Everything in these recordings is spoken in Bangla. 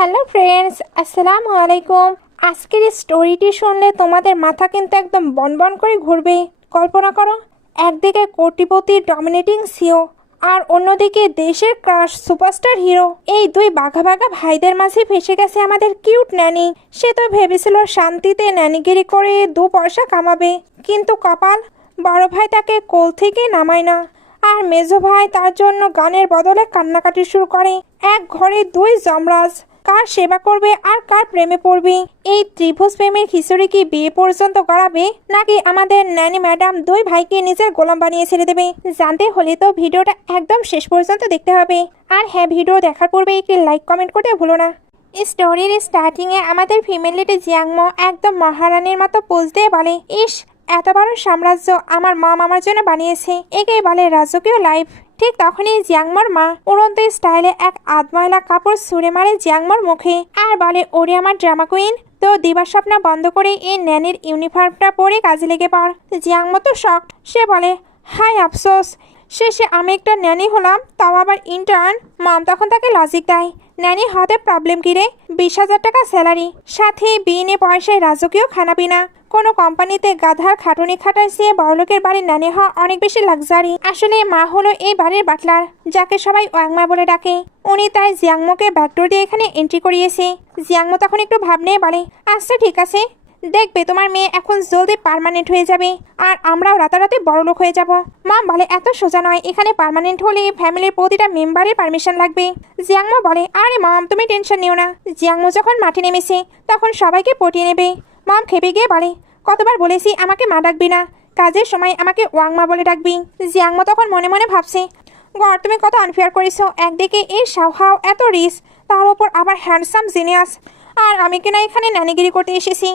হ্যালো ফ্রেন্ডস, আসসালামু আলাইকুম। আজকের এই স্টোরিটি শুনলে তোমাদের মাথা কিন্তু একদম বনবন করে ঘুরবে। কল্পনা করো, একদিকে কোটিপতি ডমিনেটিং সিও আর অন্যদিকে দেশের ক্রাশ সুপারস্টার হিরো। এই দুই বাঘা বাঘা ভাইদের মাঝে ফেসে গেছে আমাদের কিউট ন্যানি। সে তো ভেবেছিল শান্তিতে ন্যানিগিরি করে দু পয়সা কামাবে, কিন্তু কপাল, বড় ভাই তাকে কোল থেকে নামায় না। আর মেজো ভাই তার জন্য গানের বদলে কান্নাকাটি শুরু করে। এক ঘরে দুই যমরাজ, কার সেবা করবে আর কার প্রেমে পড়বে? এই ত্রিভুজ প্রেমের খিচুড়ি কি বিয়ে পর্যন্ত গড়াবে, নাকি আমাদের ন্যানি ম্যাডাম দুই ভাইকে নিজের গোলাম বানিয়ে ছেড়ে দেবে? জানতে হলে তো ভিডিওটা একদম শেষ পর্যন্ত দেখতে হবে। আর হ্যাঁ, ভিডিও দেখার পূর্বে একটি লাইক কমেন্ট করতে ভুলো না। স্টোরির স্টার্টিংয়ে আমাদের ফিমেলিটি জিয়াংমো একদম মহারানীর মতো পোজ দিয়ে বলে, ইস, এত বড় সাম্রাজ্য আমার মা আমার জন্য বানিয়েছে, একেই বলে রাজকীয় লাইফ। ঠিক তখনই জিয়াংমোর মা উড়ন্ত স্টাইলে এক আধময়লা কাপড় ছুঁড়ে মারে জিয়াংমোর মুখে আর বলে, ওরে আমার ড্রামা কুইন, তো দিবার স্বপ্ন বন্ধ করে এই ন্যানির ইউনিফর্মটা পরে কাজে লেগে পড়। জিয়াংমো তো শক। সে বলে, হাই আফসোস, শেষে আমি একটা ন্যানি হলাম, তাও আবার ইন্টার্ন। মম তখন তাকে লজিক দেয়, ন্যানি হতে প্রবলেম কি রে? 20,000 টাকা স্যালারি, সাথে বিনে পয়সায় রাজকীয় খানাপিনা। কোনো কোম্পানিতে গাধার খাটুনি খাটাইছে বড়লোকের বাড়ির ন্যানি হওয়া অনেক বেশি লাক্সারি। আসলে মা হলো এই বাড়ির বাটলার, যাকে সবাই ওয়াংমা বলে ডাকে। উনি তাই জিয়াংমোকে ব্যাকডোর দিয়ে এখানে এন্ট্রি করিয়েছে। জিয়াংমো তখন একটু ভাব নিয়ে বলে, আচ্ছা ঠিক আছে, দেখবে তোমার মেয়ে এখন জলদি পার্মানেন্ট হয়ে যাবে আর আমরাও রাতারাতি বড়লোক হয়ে যাব। মম বলে, এত সোজা নয়, এখানে পার্মানেন্ট হলে ফ্যামিলির প্রতিটা মেম্বারের পারমিশন লাগবে। জিয়াংমো বলে, আরে মম তুমি টেনশন নিও না, জিয়াংমো যখন মাঠে নেমেছে তখন সবাইকে পটিয়ে নেবে। মম খেপে গিয়ে বলে, কতবার বলেছি আমাকে মা ডাকবি না, কাজের সময় আমাকে ওয়াংমা বলে ডাকবি। জিয়াংমো তখন মনে মনে ভাবছে, গড তুমি কত আনফেয়ার করেছো। একদিকে এই সাহাও এত রিস, তার উপর আবার হ্যান্ডসাম জিনিয়াস, আর আমি কিনা এখানে নানিগিরি করতে এসেছি।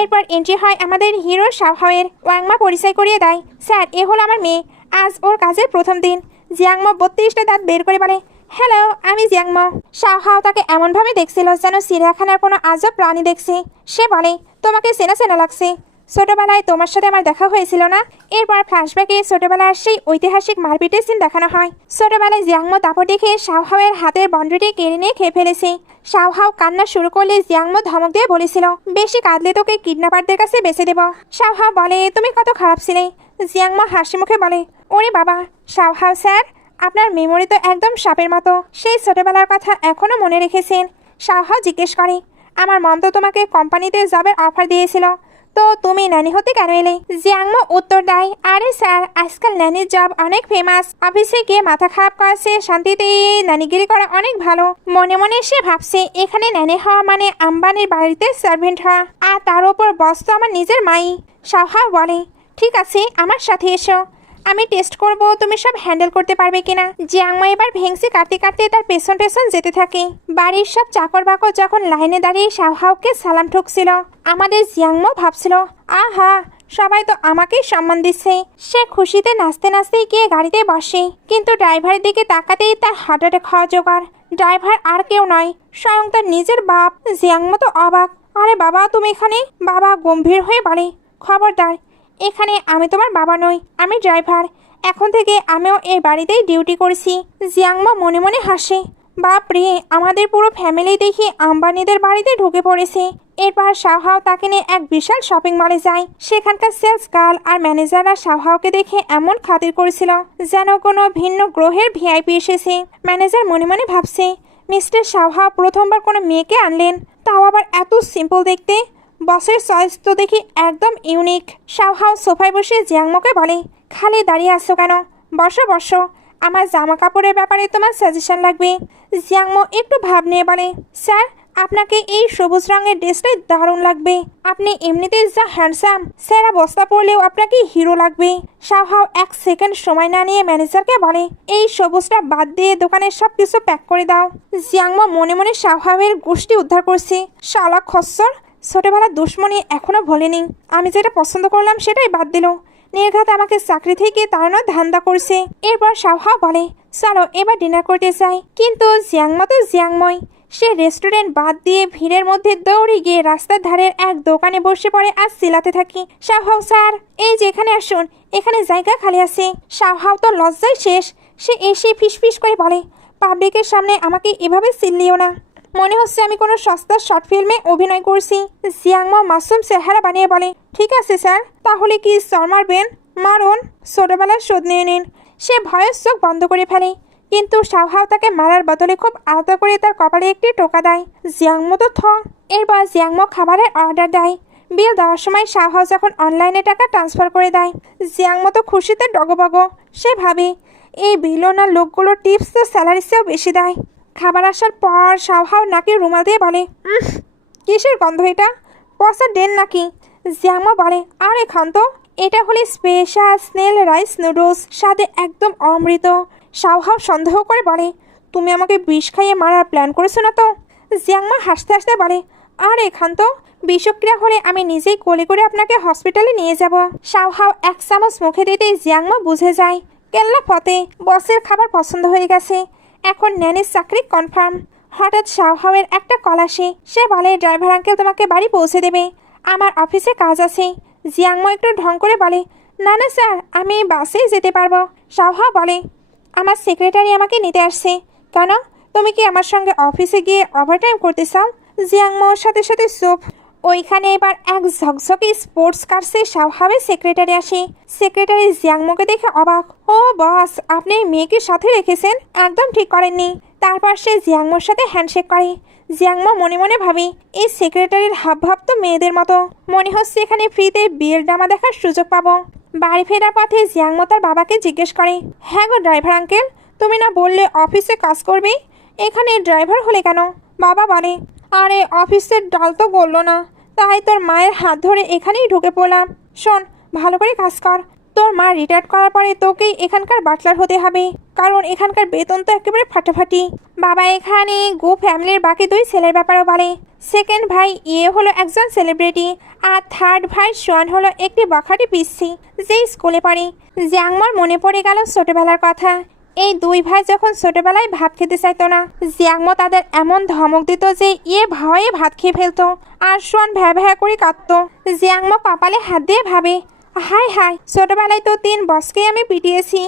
এরপর এন্ট্রি হয় আমাদের হিরো সাহাওয়ের। ওয়াংমা পরিচয় করিয়ে দেয়, স্যার এ হলো আমার মেয়ে, আজ ওর কাজের প্রথম দিন। জিয়াংমো 32টা দাঁত বের করে বলে, হ্যালো আমি জিয়াংমো। সাহাও তাকে এমনভাবে দেখছিল যেন চিড়িয়াখানার কোনো আজব প্রাণী দেখছে। সে বলে, তোমাকে চেনা চেনা লাগছে, ছোটবেলায় তোমার সাথে আমার দেখা হয়েছিল না? এরপর ফ্ল্যাশব্যাকে ছোটবেলার সেই ঐতিহাসিক মারপিটের সিন দেখানো হয়। ছোটবেলায় জিয়াংমো দাপট দেখে সাওহাওয়ের হাতের বন্ডটি কেড়ে নিয়ে খেয়ে ফেলেছে। সাওহাও কান্না শুরু করলে জিয়াংমো ধমক দিয়ে বলেছিল, বেশি কাঁদলে তোকে কিডন্যাপারদের কাছে বেঁচে দেব। সাওহাও বলে, তুমি কত খারাপ ছিলে। জিয়াংমো হাসি মুখে বলে, ওরে বাবা সাওহাও স্যার, আপনার মেমোরি তো একদম সাপের মতো, সেই ছোটবেলার কথা এখনো মনে রেখেছেন। সাওহাও জিজ্ঞেস করে, আমার মম তো তোমাকে কোম্পানিতে জবের অফার দিয়েছিল, তো তুমি ন্যানি হতে কেন এলে? জিয়াংমো উত্তর দেয়, আরে স্যার আজকাল ন্যানির জব অনেক ফেমাস, অফিসে গিয়ে মাথা খারাপ করছে, শান্তিতে ন্যানিগিরি করা অনেক ভালো। মনে মনে সে ভাবছে, এখানে ন্যানি হওয়া মানে আম্বানির বাড়িতে সার্ভেন্ট হওয়া, আর তার উপর বস তো আমার নিজের মাই। সাহা বলে, ঠিক আছে আমার সাথে এসো, আমি টেস্ট করব তুমি সব হ্যান্ডেল করতে পারবে কিনা। জিয়াংমো এবার ভেংসি কাটতে কাটতে তার পেছন পেছন যেতে থাকে। বাড়ির সব চাকর বাকর যখন লাইনে দাঁড়িয়ে সাহাওকে সালাম ঠুকছিল, আমাদের জিয়াংমো ভাবছিল, আহা সবাই তো আমাকেই সম্মান দিচ্ছে। সে খুশিতে নাচতে নাচতেই গিয়ে গাড়িতে বসে, কিন্তু ড্রাইভারের দিকে তাকাতেই তার হার্ট অ্যাটাক খাওয়া জোগাড়। ড্রাইভার আর কেউ নয়, স্বয়ং তার নিজের বাপ। জিয়াংমো তো অবাক, আরে বাবা তুমি এখানে? বাবা গম্ভীর হয়ে বলে, খবরদার, এখানে আমি তোমার বাবা নই, আমি ড্রাইভার, এখন থেকে আমিও এই বাড়িতেই ডিউটি করছি। জিয়াংমো মনে মনে হাসে, বাপ রে, আমাদের পুরো ফ্যামিলি দেখি আম্বানিদের বাড়িতে ঢুকে পড়েছে। এরপর সাহাও তাকে নিয়ে এক বিশাল শপিং মলে যায়। সেখানকার সেলস গার্ল আর ম্যানেজাররা সাহাওকে দেখে এমন খাতির করেছিল যেন কোনো ভিন্ন গ্রহের ভিআইপি এসেছে। ম্যানেজার মনে মনে ভাবছে, মিস্টার সাহাও প্রথমবার কোনো মেয়েকে আনলেন, তাও আবার এত সিম্পল দেখতে। বসের চয়েস তো দেখি একদম ইউনিক। সাহাও সোফায় বসে জিয়াংমোকে বলে, খালি দাঁড়িয়ে আসছো কেন? বসো বসো, আমার জামা কাপড়ের ব্যাপারে তোমার সাজেশন লাগবে। জিয়াংমো একটু ভাব নিয়ে বলে, স্যার আপনাকে এই সবুজ রঙের ড্রেসটাই দারুণ লাগবে, আপনি এমনিতেই যা হ্যান্ডসাম, সেরা বস্তা পরলেও আপনাকে হিরো লাগবে। সাহাও এক সেকেন্ড সময় না নিয়ে ম্যানেজারকে বলে, এই সবুজটা বাদ দিয়ে দোকানের সব কিছু প্যাক করে দাও। জিয়াংমো মনে মনে সাহাওয়ের গোষ্ঠী উদ্ধার করছে, শালা খচ্চর, ছোটবেলার দুশ্মনী এখনো ভোলেনি, আমি যেটা পছন্দ করলাম সেটাই বাদ দিল, নির্ঘাত আমাকে চাকরি থেকে তাড়ানোর ধান্দা করছে। এরপর সাহা বলে, চলো এবার ডিনার করতে যাই। কিন্তু জিয়াংমো তো জিয়াংমোই, সে রেস্টুরেন্ট বাদ দিয়ে ভিড়ের মধ্যে দৌড়ে গিয়ে রাস্তার ধারের এক দোকানে বসে পড়ে আর চিল্লাতে থাকি, সাহাও স্যার এই যে এখানে আসুন, এখানে জায়গা খালি আছে। সাহাও তো লজ্জায় শেষ, সে এসে ফিসফিস করে বলে, পাবলিকের সামনে আমাকে এভাবে চিল্লিও না। মনে হচ্ছে আমি কোনো সস্তা শর্ট ফিল্মে অভিনয় করছি। জিয়াংমো মাসুম চেহারা বানিয়ে বলে, ঠিক আছে স্যার, তাহলে কি চর মারবেন? মারুন, ছোটবেলার শোধ নিয়ে নিন। সে ভয়ের চোখ বন্ধ করে ফেলে, কিন্তু শাওহাও তাকে মারার বদলে খুব আলাদা করে তার কপালে একটি টোকা দেয়। জিয়াংমো তো এরপর জিয়াংমো খাবারের অর্ডার দেয়। বিল দেওয়ার সময় শাওহাও যখন অনলাইনে টাকা ট্রান্সফার করে দেয়, জিয়াংমো তো খুশিতে ডগবগ। সে ভাবে, এই বিলনার লোকগুলো টিপস তো স্যালারির চেয়েও বেশি দেয়। খাবার আসার পর শাওহাও নাকি রুমাল দিয়ে বলে, কিসের গন্ধ এটা? পচা ডেন নাকি? জিয়াংমো বলে, আরে খান তো, এটা হলে স্পেশাল স্নেল রাইস নুডলস, স্বাদে একদম অমৃত। শাওহাও সন্দেহ করে বলে, তুমি আমাকে বিষ খাইয়ে মারার প্ল্যান করেছো না তো? জিয়াংমো হাসতে হাসতে বলে, আরে খান তো, বিষক্রিয়া হলে আমি নিজেই কোলে করে আপনাকে হসপিটালে নিয়ে যাব। শাওহাও এক চামচ মুখে দিতেই জিয়াংমো বুঝে যায়, কেল্লা ফতে, বসের খাবার পছন্দ হয়ে গেছে, এখন ন্যানের চাকরি কনফার্ম। হঠাৎ শাওহাওয়ের একটা কল আসে। সে বলে, ড্রাইভার আঙ্কেল তোমাকে বাড়ি পৌঁছে দেবে, আমার অফিসে কাজ আছে। জিয়াংমো একটু ঢং করে বলে, না না স্যার, আমি বাসেই যেতে পারবো। শাওহাও বলে, আমার সেক্রেটারি আমাকে নিতে আসছে। কেন, তুমি কি আমার সঙ্গে অফিসে গিয়ে ওভারটাইম করতে চাও? জিয়াংমোর সাথে সাথে চুপ। ওইখানে এবার এক ঝকঝকে স্পোর্টস কার্সে শাওহাওয়ের সেক্রেটারি আসে। সেক্রেটারি জিয়াংমোকে দেখে অবাক, ও বস, আপনি এই মেয়েকে সাথে রেখেছেন, একদম ঠিক করেননি। তারপর সে জিয়াংমোর সাথে হ্যান্ডশেক করে। জিয়াংমো মনে মনে ভাবি, এই সেক্রেটারির হাবভাব তো মেয়েদের মতো, মনে হচ্ছে এখানে ফ্রিতে বিয়ের ড্রামা দেখার সুযোগ পাবো। বাড়ি ফেরার পথে জিয়াংমো তার বাবাকে জিজ্ঞেস করে, হ্যাঁ গো ড্রাইভার আঙ্কেল, তুমি না বললে অফিসে কাজ করবে, এখানে ড্রাইভার হলে কেন? বাবা বলে, আরে অফিসের ডাল তো গড়ল না, তাই তোর মায়ের হাত ধরে এখানেই ঢুকে পড়লাম। শোন, ভালো করে কাজ কর, তোর মা রিটায়ার করার পরে তোকেই এখানকার বাটলার হতে হবে, কারণ এখানকার বেতন তো একেবারে ফাটাফাটি। বাবা এখানে গো ফ্যামিলির বাকি দুই ছেলের ব্যাপারেও বলে। সেকেন্ড ভাই ইয়ে হলো একজন সেলিব্রিটি, আর থার্ড ভাই সোয়ান হলো একটি বখাটি পিসি, যে স্কুলে পড়ে। জিয়াংমোর মনে পড়ে গেল ছোটবেলার কথা। এই দুই ভাই যখন ছোটবেলায় ভাত খেতে চাইতো না, জিয়াংমো তাদের এমন ধমক দিত যে ইয়ে ভয়ে ভাত খেয়ে ফেলতো, আর সোয়ান ভ্যা ভ্যা করে কাঁদতো। জিয়াংমো কপালে হাত দিয়ে ভাবে, হায় হায়, ছোটবেলায় তো 3 বসকেই আমি পিটিয়েছি,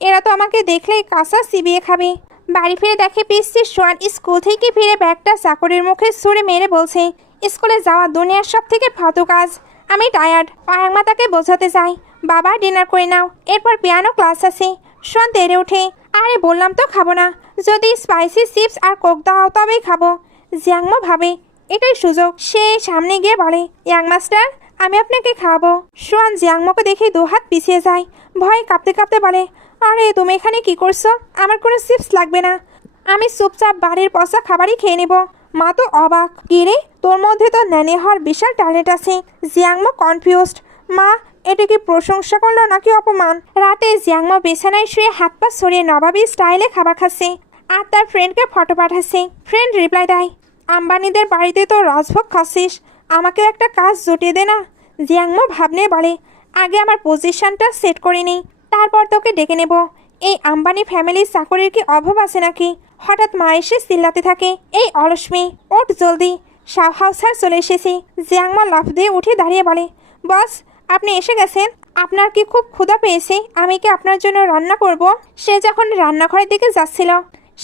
এরা তো আমাকে দেখলেই কাঁচা চিবিয়ে খাবে। বাড়ি ফিরে দেখে পিসি সোয়ান স্কুল থেকে ফিরে ব্যাগটা চাকরির মুখে ছুঁড়ে মেরে বলছে, স্কুলে যাওয়া দুনিয়ার সব থেকে ফালতু কাজ, আমি টায়ার্ড। পায়াংমা তাকে বোঝাতে চাই, বাবা ডিনার করে নাও, এরপর পিয়ানো ক্লাস আছে। সোয়ান তেড়ে ওঠে, আরে বললাম তো খাবো না, যদি স্পাইসি চিপস আর কোক দাও তবেই খাবো। জিয়াংমো ভাবে, এটাই সুযোগ। সে সামনে গিয়ে বলে, ইয়াং মাস্টার, আমি আপনাকে খাওয়াবো। সোয়ান জিয়াংমোকে দেখে 2 হাত পিছিয়ে যায়, ভয়ে কাঁপতে কাঁপতে বলে, আরে তুমি এখানে কি করছো? আমার কোনো চিপস লাগবে না, আমি চুপচাপ বাড়ির পচা খাবারই খেয়ে নেব। মা তো অবাক, কিরে, তোর মধ্যে তো ন্যানে হওয়ার বিশাল ট্যালেন্ট আছে। জিয়াংমো কনফিউজড, মা এটা কি প্রশংসা করলো নাকি অপমান? রাতে জিয়াংমো বিছানায় শুয়ে হাত পা ছড়িয়ে নবাবী স্টাইলে খাবার খাচ্ছে, আর তার ফ্রেন্ডকে ফটো পাঠাচ্ছে। ফ্রেন্ড রিপ্লাই দেয়, আম্বানিদের বাড়িতে তো রাজভোগ খাচ্ছিস, আমাকেও একটা কাজ জুটিয়ে দে না। জিয়াংমো ভাবনে বলে, আগে আমার পজিশনটা সেট করে নিই, তারপর তোকে ডেকে নেব। এই আম্বানি ফ্যামিলির চাকরির কি অভাব আছে নাকি? হঠাৎ মা এসে চিল্লাতে থাকে, এই অলস মেয়ে, ওঠ জলদি, শাওহাও স্যার চলে এসেছি। জিয়াংমো লাফ দিয়ে উঠে দাঁড়িয়ে বলে, বস, আপনি এসে গেছেন, আপনার কি খুব ক্ষুধা পেয়েছে? আমি কি আপনার জন্য রান্না করব? সে যখন রান্নাঘরের দিকে যাচ্ছিল,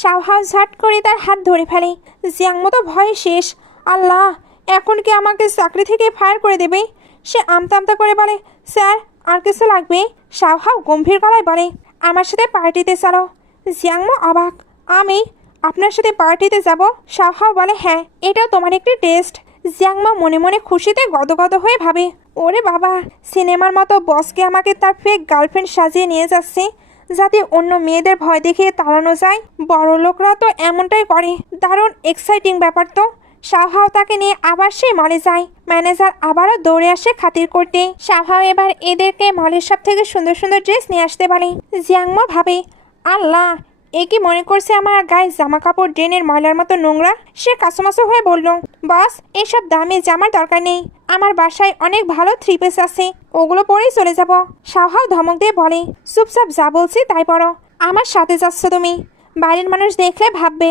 শাওহাও ঝাট করে তার হাত ধরে ফেলে। জিয়াংমো তো ভয়ে শেষ, আল্লাহ, এখন কি আমাকে চাকরি থেকে ফায়ার করে দেবে? সে আমতা আমতা করে বলে, স্যার আর কিছু লাগবে? শাওহাও গম্ভীর গলায় বলে, আমার সাথে পার্টিতে চলো। জিয়াংমো অবাক, আমি আপনার সাথে পার্টিতে যাব? শাওহাও বলে, হ্যাঁ, এটাও তোমার একটি টেস্ট। জিয়াংমো মনে মনে খুশিতে গদগদ হয়ে ভাবে, ওরে বাবা, সিনেমার মতো বসকে আমাকে তার ফেক গার্লফ্রেন্ড সাজিয়ে নিয়ে যাচ্ছে, যাতে অন্য মেয়েদের ভয় দেখিয়ে তাড়ানো যায়। বড় লোকরা তো এমনটাই করে, দারুণ এক্সাইটিং ব্যাপার তো। শাওহাও তাকে নিয়ে আবার সে মলে যায়। ম্যানেজার আবারও দৌড়ে আসে খাতির করতে। শাওহাও এবার এদেরকে মলের সব থেকে সুন্দর সুন্দর ড্রেস নিয়ে আসতে বলে। জিয়াংমো ভাবে, আল্লাহ, এ কি মনে করছে আমার গায়ে জামা কাপড় ড্রেনের ময়লার মতো নোংরা? সে কাঁচোমাচো হয়ে বলল, বস, এসব দামি জামার দরকার নেই, আমার বাসায় অনেক ভালো 3 পিস আছে, ওগুলো পরেই চলে যাব। শাওহাও ধমক দিয়ে বলে, চুপচাপ যা বলছি তাই পড়ো, আমার সাথে যাচ্ছ তুমি, বাড়ির মানুষ দেখলে ভাববে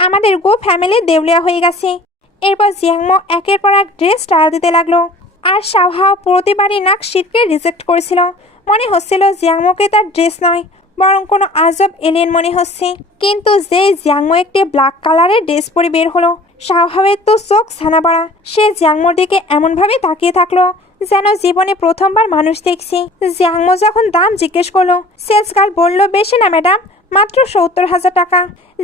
আমাদের গো ফ্যামিলি দেউলিয়া হয়ে গেছে। এরপর জিয়াংমো একের পর এক ড্রেস ট্রায়াল দিতে লাগলো, আর শাওহাও প্রতিবারই নাক সিটকে রিজেক্ট করেছিল। মনে হচ্ছিল জিয়াংমোকে তার ড্রেস নয়, বরং কোনো আজব এলিয়েন মনে হচ্ছে। কিন্তু যেই জিয়াংমো একটি ব্ল্যাক কালারের ড্রেস পরে বের হলো, শাওহাওয়ের তো চোখ ছানা পড়া। সে জিয়াংমোর দিকে এমনভাবে তাকিয়ে থাকলো যেন জীবনে প্রথমবার মানুষ দেখছি। জিয়াংমো যখন দাম জিজ্ঞেস করলো, সেলস গার্ল বলল, বেশি না ম্যাডাম, মাত্র 70,000 টাকা।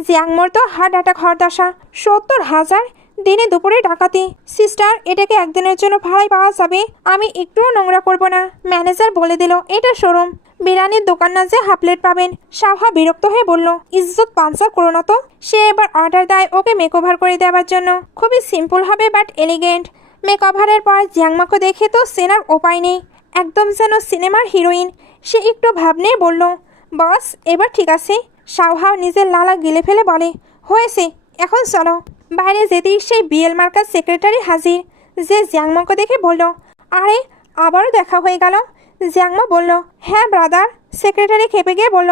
জিয়াংমোর তো হার্ট অ্যাটাক হওয়ার দশা। 70,000? দিনে দুপুরে ডাকাতি। সিস্টার, এটাকে একদিনের জন্য ভাড়ায় পাওয়া যাবে? আমি একটুও নোংরা করব না। ম্যানেজার বলে দিল, এটা শোরুম, বিরিয়ানির দোকান না যে হাফ প্লেট পাবেন। শাওহা বিরক্ত হয়ে বলল, ইজ্জত পাঞ্চার করো না তো। সে এবার অর্ডার দেয় ওকে মেকওভার করে দেওয়ার জন্য। খুবই সিম্পল হবে বাট এলিগেন্ট। মেকওভারের পর জিয়াংমাকে দেখে তো চেনার উপায় নেই, একদম যেন সিনেমার হিরোইন। সে একটু ভাব নিয়ে বলল, বস এবার ঠিক আছে। শাওহাও নিজের লালা গিলে ফেলে বলে, হয়েছে, এখন চলো। বাইরে যেতেই সেই বিএল মার্কার সেক্রেটারি হাজির, যে জিয়াংমাকে দেখে বলল, আরে আবারও দেখা হয়ে গেল। জিয়াংমা বলল, হ্যাঁ ব্রাদার। সেক্রেটারি খেপে গিয়ে বলল,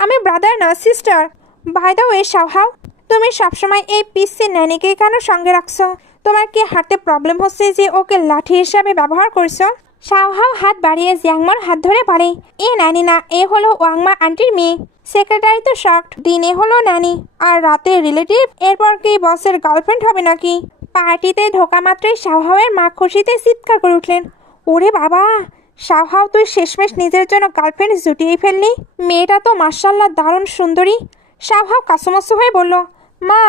আমি ব্রাদার না সিস্টার। বাই দ্য ওয়ে শাওহাও, তুমি সবসময় এই পিসি ন্যানিকে কেন সঙ্গে রাখছো? তোমার কি হাঁটতে প্রবলেম হচ্ছে যে ওকে লাঠি হিসাবে ব্যবহার করছো? শাওহাও হাত বাড়িয়ে জিয়াংমার হাত ধরে বলে, এ ন্যানি না, এ হলো ওয়াংমা আন্টির মেয়ে। সেক্রেটারি তো শকড। দিনে হলো ন্যানি আর রাতে রিলেটিভ, এরপর কি বসের গার্লফ্রেন্ড হবে নাকি? পার্টিতে ঢোকা মাত্রই শাওহাওয়ের মা খুশিতে চিৎকার করে উঠলেন, ওরে বাবা, শাওহাও তুই শেষমেশ নিজের জন্য গার্লফ্রেন্ড জুটিয়ে ফেললি। মেয়েটা তো মার্শাল্লাহ দারুণ সুন্দরী। শাওহাও কাসুমাসু হয়ে বলল, মা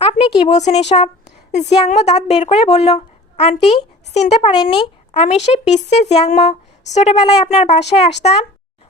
আপনি কি বলছেন এসব? জিয়াংমো দাঁত বের করে বলল, আন্টি চিনতে পারেননি, আমি সেই পিসে জিয়াংমো। ছোটবেলায় আপনার বাসায় আসতাম।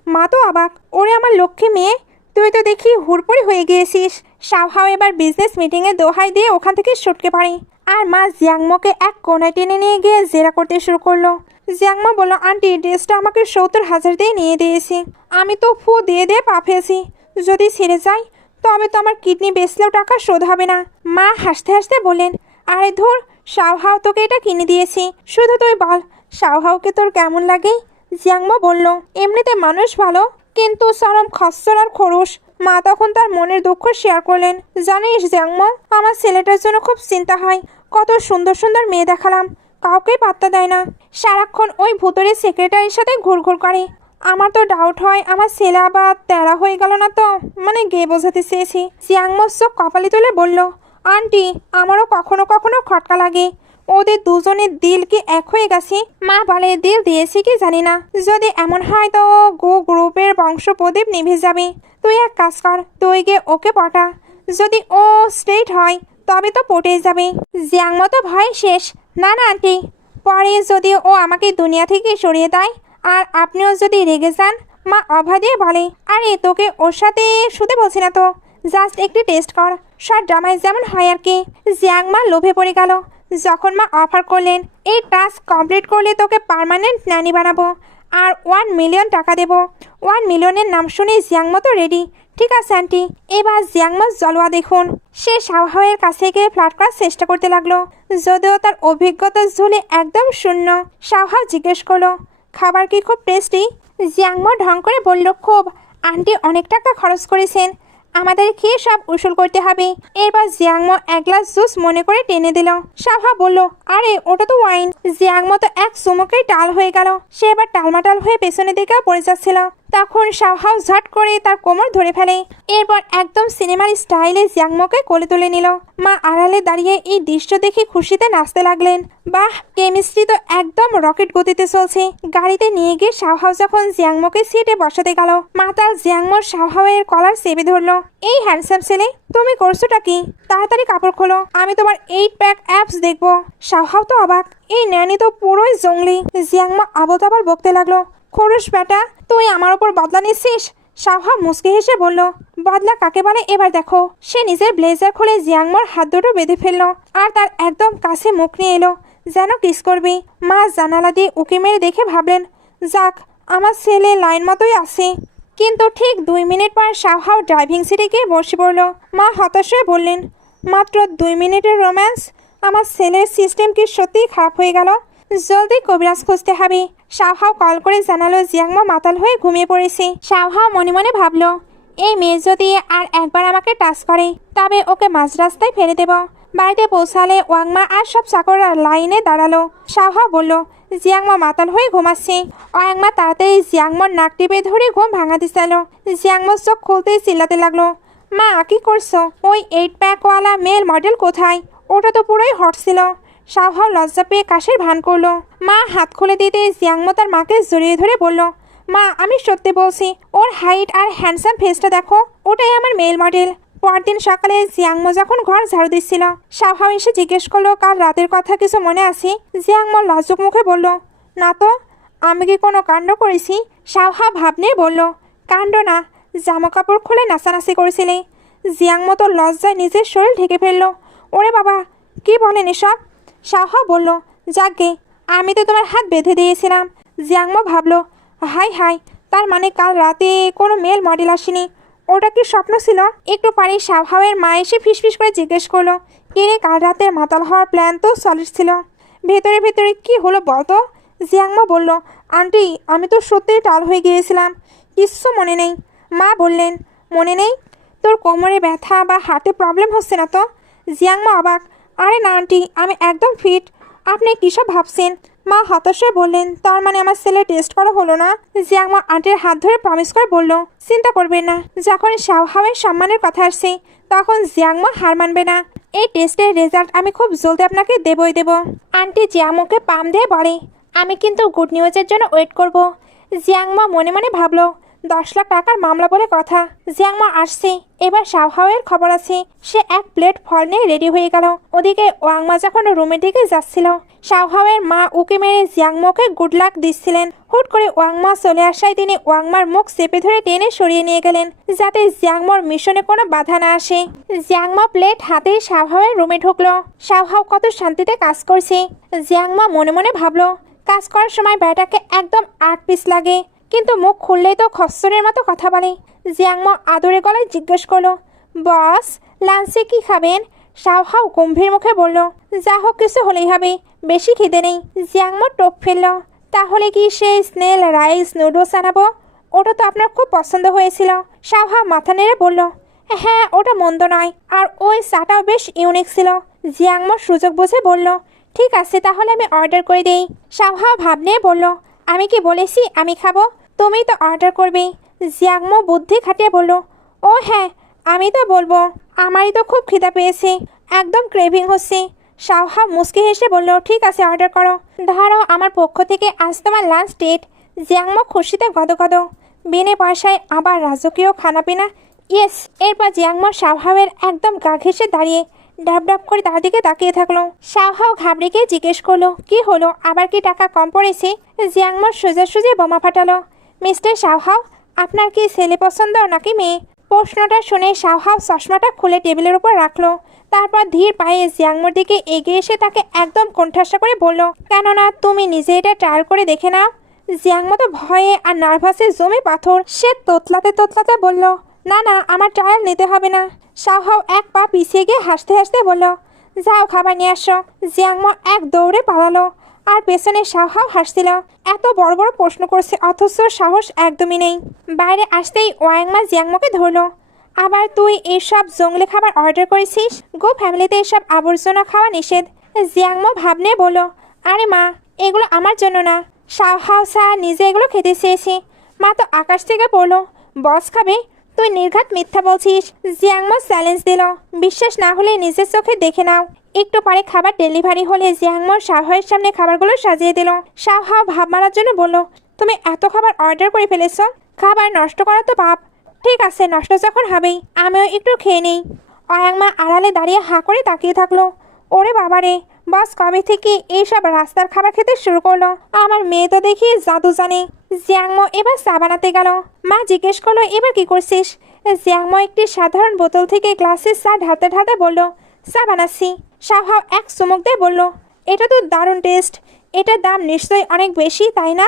মা তো অবাক, ওরে আমার লক্ষ্মী মেয়ে, তুই তো দেখি হুড়পুরি হয়ে গিয়েছিস। শাওহাও এবার বিজনেস মিটিংয়ে দোহাই দিয়ে ওখান থেকে ছুটকে পড়ে, আর মা জিয়াংমোকে এক কোণায় টেনে নিয়ে গিয়ে জেরা করতে শুরু করলো। জিয়াংমা বলল, আন্টি ড্রেসটা আমাকে 70,000 দিয়ে নিয়ে দিয়েছি। আমি তো ফু দিয়ে দিয়ে পা ফেলছি। যদি ছেড়ে যাই তবে তো আমার কিডনি বেচলেও টাকা শোধ হবে না। মা হাসতে হাসতে বললেন, আরে ধুর, শাওহাও তোকে এটা কিনে দিয়েছি, শুধু তুই বল শাওহাওকে তোর কেমন লাগে? জিয়াংমা বলল, এমনিতে মানুষ ভালো, কিন্তু চরম খচ্চর আর খরুশ। মা তখন তার মনের দুঃখ শেয়ার করলেন, জানিস জিয়াংমা, আমার ছেলেটার জন্য খুব চিন্তা হয়। কত সুন্দর সুন্দর মেয়ে দেখালাম, কাউকেই পাত্তা দেয় না, সারাক্ষণ ওই ভুতুরে সেক্রেটারির সাথে ঘুরঘুর করে। আমার তো ডাউট হয় আমার ছেলে আবার তেরা হয়ে গেল না তো, মানে গে বোঝাতে চেয়েছি। জিয়াংমো চোখ কপালে তুলে বলল, আন্টি আমারও কখনো কখনো খটকা লাগে, ওদের দুজনের দিল কি এক হয়ে গেছে? মা বলে, দিল দিয়েছি কি জানি না, যদি এমন হয় তো গো গ্রুপের বংশ প্রদীপ নিভে যাবে। তুই এক কাজ কর, তুই গিয়ে ওকে পটা, যদি ও স্ট্রেট হয় তবে তো পটেই যাবে। জিয়াংমো তো ভয় শেষ, না না আন্টি, পরে যদি ও আমাকে দুনিয়া থেকে সরিয়ে দেয় আর আপনিও যদি রেগে যান। মা অভয় দিয়ে বলে, আরে তোকে ওর সাথে শুতে বলছি না তো, জাস্ট একটু টেস্ট কর, শর্ট ড্রামায় যেমন হয় আর কি। জিয়াংমা লোভে পড়ে গেল যখন মা অফার করলেন, এই টাস্ক কমপ্লিট করলে তোকে পার্মানেন্ট ন্যানি বানাবো আর 1 মিলিয়ন টাকা দেবো। 1 মিলিয়নের নাম শুনে জিয়াংমো তো রেডি। ঠিক আছে আন্টি, এবার জিয়াংমো জলোয়া দেখুন। সে শাওহাওয়ের কাছে গিয়ে ফ্লার্ট করার চেষ্টা করতে লাগলো, যদিও তার অভিজ্ঞতার ঝুলি একদম শূন্য। শাওহাও জিজ্ঞেস করলো, খাবার কি খুব টেস্টি? জিয়াংমো ঢং করে বলল, খুব। আন্টি অনেক টাকা খরচ করেছেন, আমাদের খেয়ে সব উসুল করতে হবে। এরপর জিয়াংমো এক গ্লাস জুস মনে করে টেনে দিল। শাওহা বলল, আরে ওটা তো ওয়াইন। জিয়াংমো তো এক চুমুকেই টাল হয়ে গেল। সে এবার টালমাটাল হয়ে পেছনের দিকেও পড়ে যাচ্ছিল। তখন শাওহাও ঝট করে তার কোমর ধরে ফেলে। এরপর একদম সিনেমার স্টাইলে জিয়াংমোকে কোলে তুলে নিল। মা আড়ালে দাঁড়িয়ে এই দৃশ্য দেখে খুশিতে নাচতে লাগলেন। বাহ, কেমিস্ট্রি তো একদম রকেট গতিতে চলছে। গাড়িতে নিয়ে গিয়ে শাওহাও যখন জিয়াংমোকে সিটে বসাতে গেল, মা তার জিয়াংমোর শাওহাওয়ের কলার চেপে ধরলো। এই হ্যান্ডসাম ছেলে, তুমি করছোটা কি? তাড়াতাড়ি কাপড় খোলো, আমি তোমার 8 প্যাক অ্যাপস দেখবো। শাওহাও তো অবাক, এই ন্যানি তো পুরোই জঙ্গলি। জিয়াংমো আবল তাবল বকতে লাগলো, খরুশ বেটা, তুই আমার ওপর বদলা নিচ্ছিস? শাওহা মুচকে হেসে বলল, বদলা কাকে বলে এবার দেখো। সে নিজের ব্লেজার খুলে জিয়াংমোর হাত দুটো বেঁধে ফেললো আর তার একদম কাছে মুখ নিয়ে এলো, যেন কিস করবি। মা জানালা দিয়ে উকি মেরে দেখে ভাবলেন, যাক, আমার ছেলে লাইন মতোই আছে। কিন্তু ঠিক 2 মিনিট পর শাওহাও ড্রাইভিং সিটে গিয়ে বসে পড়ল। মা হতাশ হয়ে বললেন, মাত্র 2 মিনিটের রোম্যান্স? আমার ছেলের সিস্টেম কি সত্যিই খারাপ হয়ে গেল? জলদি কবিরাজ খুঁজতে হবে। শাওহাও কল করে জানালো জিয়াংমো মাতাল হয়ে ঘুমিয়ে পড়েছে। শাওহাও মনে মনে ভাবলো, এই মেয়ে যদি আর একবার আমাকে টাচ করে তবে ওকে মাঝ রাস্তায় ফেলে দেব। বাড়িতে পৌঁছালে ওয়াংমা আর সব চাকররা লাইনে দাঁড়ালো। শাওহাও বলল, জিয়াংমো মাতাল হয়ে ঘুমাচ্ছে। ওয়াংমা তাড়াতাড়ি জিয়াংমোর নাক টিপে ধরে ঘুম ভাঙাতে চাইল। জিয়াংমোর চোখ খুলতেই চিল্লাতে লাগলো, মা কি করছো? ওই 8 প্যাকওয়ালা মেল মডেল কোথায়? ওটা তো পুরোই হট ছিল। শাওহাও লজ্জা পেয়ে কাশির ভান করলো। মা হাত খুলে দিতে জিয়াংমো তার মাকে জড়িয়ে ধরে বলল, মা আমি সত্যি বলছি, ওর হাইট আর হ্যান্ডসাম ফেসটা দেখো, ওটাই আমার মেল মডেল। পরদিন সকালে জিয়াংমো যখন ঘর ঝাড়ু দিচ্ছিল, শাওহাও এসে জিজ্ঞেস করলো কাল রাতের কথা কিছু মনে আছে। জিয়াংমো লাজুক মুখে বলল, না তো, আমি কি কোনো কাণ্ড করেছি? শাওহাও ভাব নিয়ে বলল, কাণ্ড না, জামা কাপড় খুলে নাচানাচি করেছিলে। জিয়াংমো তো লজ্জায় নিজের শরীর ঢেকে ফেললো। ওরে বাবা, কি বলেন এসব? শাওহাও বলল, যাকগে, আমি তো তোমার হাত বেঁধে দিয়েছিলাম। জিয়াংমো ভাবলো, হাই হাই, তার মানে কাল রাতে কোনো মেল মডেল আসেনি। ওটা কি স্বপ্ন ছিল? একটু পরে শাওহাওয়ের মা এসে ফিসফিস করে জিজ্ঞেস করলো, কিরে কাল রাতের মাতাল হওয়ার প্ল্যান তো সলিড ছিল, ভেতরে ভেতরে কি হলো বলতো? জিয়াংমো বলল, আন্টি আমি তো সত্যিই টাল হয়ে গিয়েছিলাম, কিচ্ছু মনে নেই। মা বললেন, মনে নেই? তোর কোমরে ব্যথা বা হার্টে প্রবলেম হচ্ছে না তো? জিয়াংমো অবাক, আরে না আন্টি, আমি একদম ফিট। আপনি কিসব ভাবছেন? মা হতাশ হয়ে বললেন, তার মানে আমার ছেলে টেস্ট করা হলো না? জিয়াংমো আন্টির হাত ধরে প্রমিস করে বলল, চিন্তা করবেন না, যখন শাওহাওয়ের সম্মানের কথা আসছে তখন জিয়াংমো হার মানবে না। এই টেস্টের রেজাল্ট আমি খুব জলদি আপনাকে দেবই দেব। আন্টি জিয়াংমোকে পাম দিয়ে বলে, আমি কিন্তু গুড নিউজের জন্য ওয়েট করব। জিয়াংমো মনে মনে ভাবলো, 10 লাখ টাকার মামলা বলে কথা। জিয়াংমো আসছে, এবার শাওহাওয়ের খবর আছে। সে এক প্লেট ফল নিয়ে রেডি হয়ে গেল। ওদিকে ওয়াংমা যখন রুমের দিকে যাচ্ছিল, শাওহাওয়ের মা উকি মেরে জিয়াংমোকে গুড লাক দিচ্ছিলেন। হুট করে ওয়াংমা চলে আসায় তিনি ওয়াংমার মুখ চেপে ধরে টেনে সরিয়ে নিয়ে গেলেন, যাতে জিয়াংমোর মিশনে কোনো বাধা না আসে। জিয়াংমো প্লেট হাতে শাওহাওয়ের রুমে ঢুকলো। শাওহাও কত শান্তিতে কাজ করছে। জিয়াংমো মনে মনে ভাবলো, কাজ করার সময় ব্যাটাকে একদম 8 পিস লাগে, কিন্তু মুখ খুললেই তো খচ্চরের মতো কথা বলে। জিয়াংমো আদরে গলায় জিজ্ঞেস করলো, বস লাঞ্চে কি খাবেন? শাওহাও গম্ভীর মুখে বলল, যা হোক কিছু হলেই হবে, বেশি খিদে নেই। জিয়াংমো টোপ ফেলল, তাহলে কি সেই স্নেল রাইস নুডলস আনাবো? ওটা তো আপনার খুব পছন্দ হয়েছিল। শাওহাও মাথা নেড়ে বলল, হ্যাঁ ওটা মন্দ নয়, আর ওই চাটাও বেশ ইউনিক ছিল। জিয়াংমো সুযোগ বুঝে বলল, ঠিক আছে তাহলে আমি অর্ডার করে দিই। শাওহাও ভাব নিয়ে বলল, আমি কি বলেছি আমি খাবো? তুমিই তো অর্ডার করবে। জিয়াংমো বুদ্ধি খাটিয়ে বলল, ও হ্যাঁ আমি তো বলবো, আমারই তো খুব খিদা পেয়েছে, একদম ক্রেভিং হচ্ছে। শাওহাও মুচকি হেসে বলল, ঠিক আছে অর্ডার করো। ধরো আমার পক্ষ থেকে আজ তোমার লাঞ্চ ডেট। জিয়াংমো খুশিতে গদগদ, বিনে পয়সায় আবার রাজকীয় খানাপিনা, ইয়েস। এরপর জিয়াংমো শাওহাওয়ের একদম গা ঘেঁষে দাঁড়িয়ে ডাব ডাব করে তার দিকে তাকিয়ে থাকলো। শাওহাও ঘাবড়ে গিয়ে জিজ্ঞেস করলো, কি হলো, আবার কি টাকা কম পড়েছে? জিয়াংমো সোজাসুজি বোমা ফাটালো, মিস্টার শাওহাও আপনার কি ছেলে পছন্দ নাকি মেয়ে? প্রশ্নটা শুনে শাওহাও চশমাটা খুলে টেবিলের উপর রাখলো। তারপর ধীর পায়ে জিয়াংমোর দিকে এগিয়ে এসে তাকে একদম কোণঠাসা করে বলল, কেননা তুমি নিজে এটা ট্রায়াল করে দেখে নাও। জিয়াংমো তো ভয়ে আর নার্ভাসে জমে পাথর। সে তোতলাতে তোতলাতে বলল, না না আমার ট্রায়াল নিতে হবে না। শাওহাও এক পা পিছিয়ে গিয়ে হাসতে হাসতে বলল, যাও খাবার নিয়ে আসো। জিয়াংমো এক দৌড়ে পালালো, আর পেছনে শাওহাও হাসছিল। এত বড় বড় প্রশ্ন করছে অথচ সাহস একদমই নেই। বাইরে আসতেই ওয়াংমা জিয়াংমোকে ধরলো, আবার তুই এইসব জঙ্গলি খাবার অর্ডার করেছিস? গো ফ্যামিলিতে এসব আবর্জনা খাওয়া নিষেধ। জিয়াংমো ভাবনে বলল, আরে মা এগুলো আমার জন্য না, শাওহাও স্যার নিজে এগুলো খেতে চেয়েছি। মা তো আকাশ থেকে পড়লো, বস খাবে? তুই নির্ঘাত মিথ্যা বলছিস। জিয়াংমো চ্যালেঞ্জ দিল, বিশ্বাস না হলে নিজের চোখে দেখে নাও। একটু পরে খাবার ডেলিভারি হলে জিয়াংমো শাওহাওয়ের সামনে খাবারগুলো সাজিয়ে দিল। শাওহাও ভাব মারার জন্য বলল, তুমি এত খাবার অর্ডার করে ফেলেছ, খাবার নষ্ট করা তো পাপ। ঠিক আছে নষ্ট যখন হবেই, আমিও একটু খেয়ে নেই। অয়াংমা আড়ালে দাঁড়িয়ে হাঁ করে তাকিয়ে থাকলো। ওরে বাবারে, বস কবে থেকে এইসব রাস্তার খাবার খেতে শুরু করলো? আমার মেয়ে তো দেখি জাদু জানে। জিয়াংমো এবার চা বানাতে গেল। মা জিজ্ঞেস করলো, এবার কি করছিস? জিয়াংমো একটি সাধারণ বোতল থেকে গ্লাসে চা ঢালতে ঢালতে বলল, চা বানাচ্ছি। শাওহাও এক চুমুক দিয়ে বলল, এটা তো দারুণ টেস্ট, এটার দাম নিশ্চয়ই অনেক বেশি তাই না?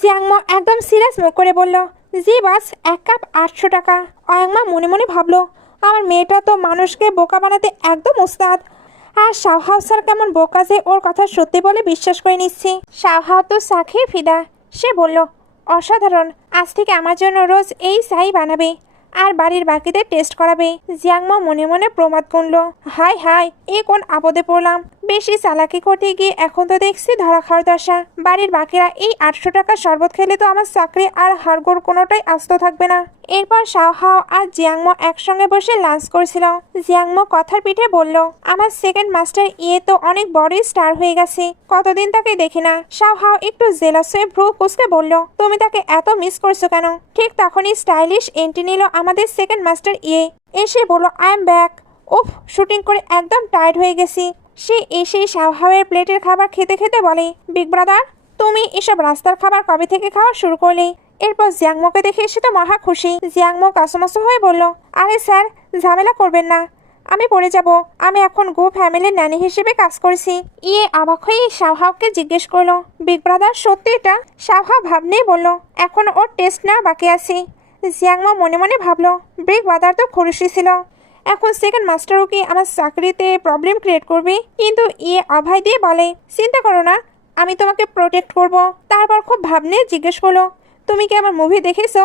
জিয়াংমো একদম সিরিয়াস মুখ করে বলল, জি বাস, 1 কাপ 800 টাকা। অয়াংমা মনে মনে ভাবলো, আমার মেয়েটা তো মানুষকে বোকা বানাতে একদম উস্তাদ। আর শাওহাও স্যার কেমন বোকা যে ওর কথা সত্যি বলে বিশ্বাস করে নিচ্ছি। শাওহাও তো চা খেয়ে ফিদা। সে বলল, অসাধারণ, আজ থেকে আমার জন্য রোজ এই চাই বানাবে আর বাড়ির বাকিদের টেস্ট করাবে। জিয়াংমো মনে মনে প্রমাদ গুনল, হাই হাই, এ কোন আপদে পড়লাম। বেশি চালাকি করতে গিয়ে এখন তো দেখছি ধরা খাওয়ার দশা। বাড়ির বাকিরা এই 800 টাকা শরবত খেলে তো আমার চাকরি আর হাড়গোড় কোনোটাই আস্ত থাকবে না। এরপর শাওহাও আর জিয়াংমো একসঙ্গে বসে লাঞ্চ করছিল। জিয়াংমো কথার পিঠে বলল, আমার সেকেন্ড মাস্টার ইয়ে তো অনেক বড়ই স্টার হয়ে গেছে, কতদিন তাকে দেখি না। শাওহাও একটু জেলাস হয়ে ভ্রু কুঁচকে বলল, তুমি তাকে এত মিস করছো কেন? ঠিক তখনই স্টাইলিশ এন্ট্রি নিল আমাদের সেকেন্ড মাস্টার ইয়ে। এসে বলল, আই এম ব্যাক। উফ, শুটিং করে একদম টায়ার্ড হয়ে গেছি। সে এসেই শাওহাওয়ের প্লেটের খাবার খেতে খেতে বলে, বিগ ব্রাদার, তুমি এসব রাস্তার খাবার কবে থেকে খাওয়া শুরু করলে? এরপর জিয়াংমোকে দেখে এসে তো মহা খুশি। জিয়াংমো কাসুমাসু হয়ে বলল, আরে স্যার, ঝামেলা করবেন না, আমি পড়ে যাব। আমি এখন গো ফ্যামিলির ন্যানি হিসেবে কাজ করছি। ইয়ে অবাক হয়ে শাওহাওকে জিজ্ঞেস করলো, বিগ ব্রাদার সত্যি এটা? শাওহাও ভাবনেই বলল, এখন ওর টেস্ট না বাকি আছে। জিয়াংমো মনে মনে ভাবলো, বিগ ব্রাদার তো খুশি ছিল, এখন সেকেন্ড মাস্টারও কি আমার চাকরিতে প্রবলেম ক্রিয়েট করবে? কিন্তু ইয়ে অভয় দিয়ে বলে, চিন্তা করো না, আমি তোমাকে প্রোটেক্ট করব। তারপর খুব ভাবনে জিজ্ঞেস করলো, তুমি কি আমার মুভি দেখেছো?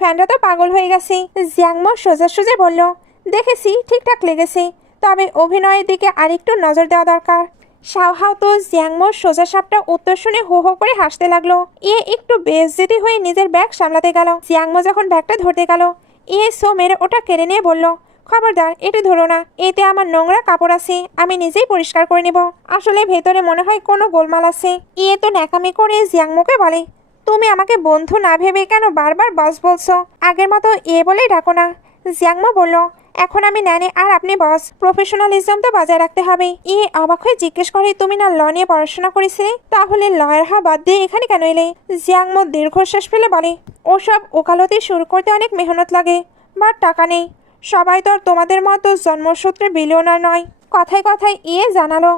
ফ্যানটা তো পাগল হয়ে গেছে। জিয়াংমো সোজাসুজি বলল, দেখেছি, ঠিকঠাক লেগেছে, তবে অভিনয়ের দিকে আরেকটু নজর দেওয়া দরকার। শাওহাও তো জিয়াংমোর সোজা সাপটা উত্তর শুনে হো হো করে হাসতে লাগলো। ইয়ে একটু বেইজ্জতি হয়ে নিজের ব্যাগ সামলাতে গেল। জিয়াংমো যখন ব্যাগটা ধরতে গেল, ইয়ে সো মেরে ওটা কেড়ে নিয়ে বলল, খবরদার, এটা ধরো না, এতে আমার নোংরা কাপড় আছে, আমি নিজেই পরিষ্কার করে নেব। আসলে ভেতরে মনে হয় কোনো গোলমাল আছে। ইয়ে তো ন্যাকামি করে জিয়াংমোকে বলে, তুমি আমাকে বন্ধু না ভেবে কেন বারবার বস বলছো? আগের মতো ইয়ে বলেই ডাকো না। জিয়াংমো বলল, এখন আমি ন্যানি আর আপনি বস, প্রফেশনালিজম তো বজায় রাখতে হবে। ইয়ে অবাক হয়ে জিজ্ঞেস করে, তুমি না ল নিয়ে পড়াশোনা করেছিলে? তাহলে লয়ের হা বাদ দিয়ে এখানে কেন এলে? জিয়াংমো দীর্ঘশ্বাস ফেলে বলে, ওসব ওকালতি শুরু করতে অনেক মেহনত লাগে, বাট টাকা নেই। সবাই তো আর তোমাদের মতো জন্মসূত্রে বিলিয়নার নয়। কথায় কথায় ইয়ে জানালো,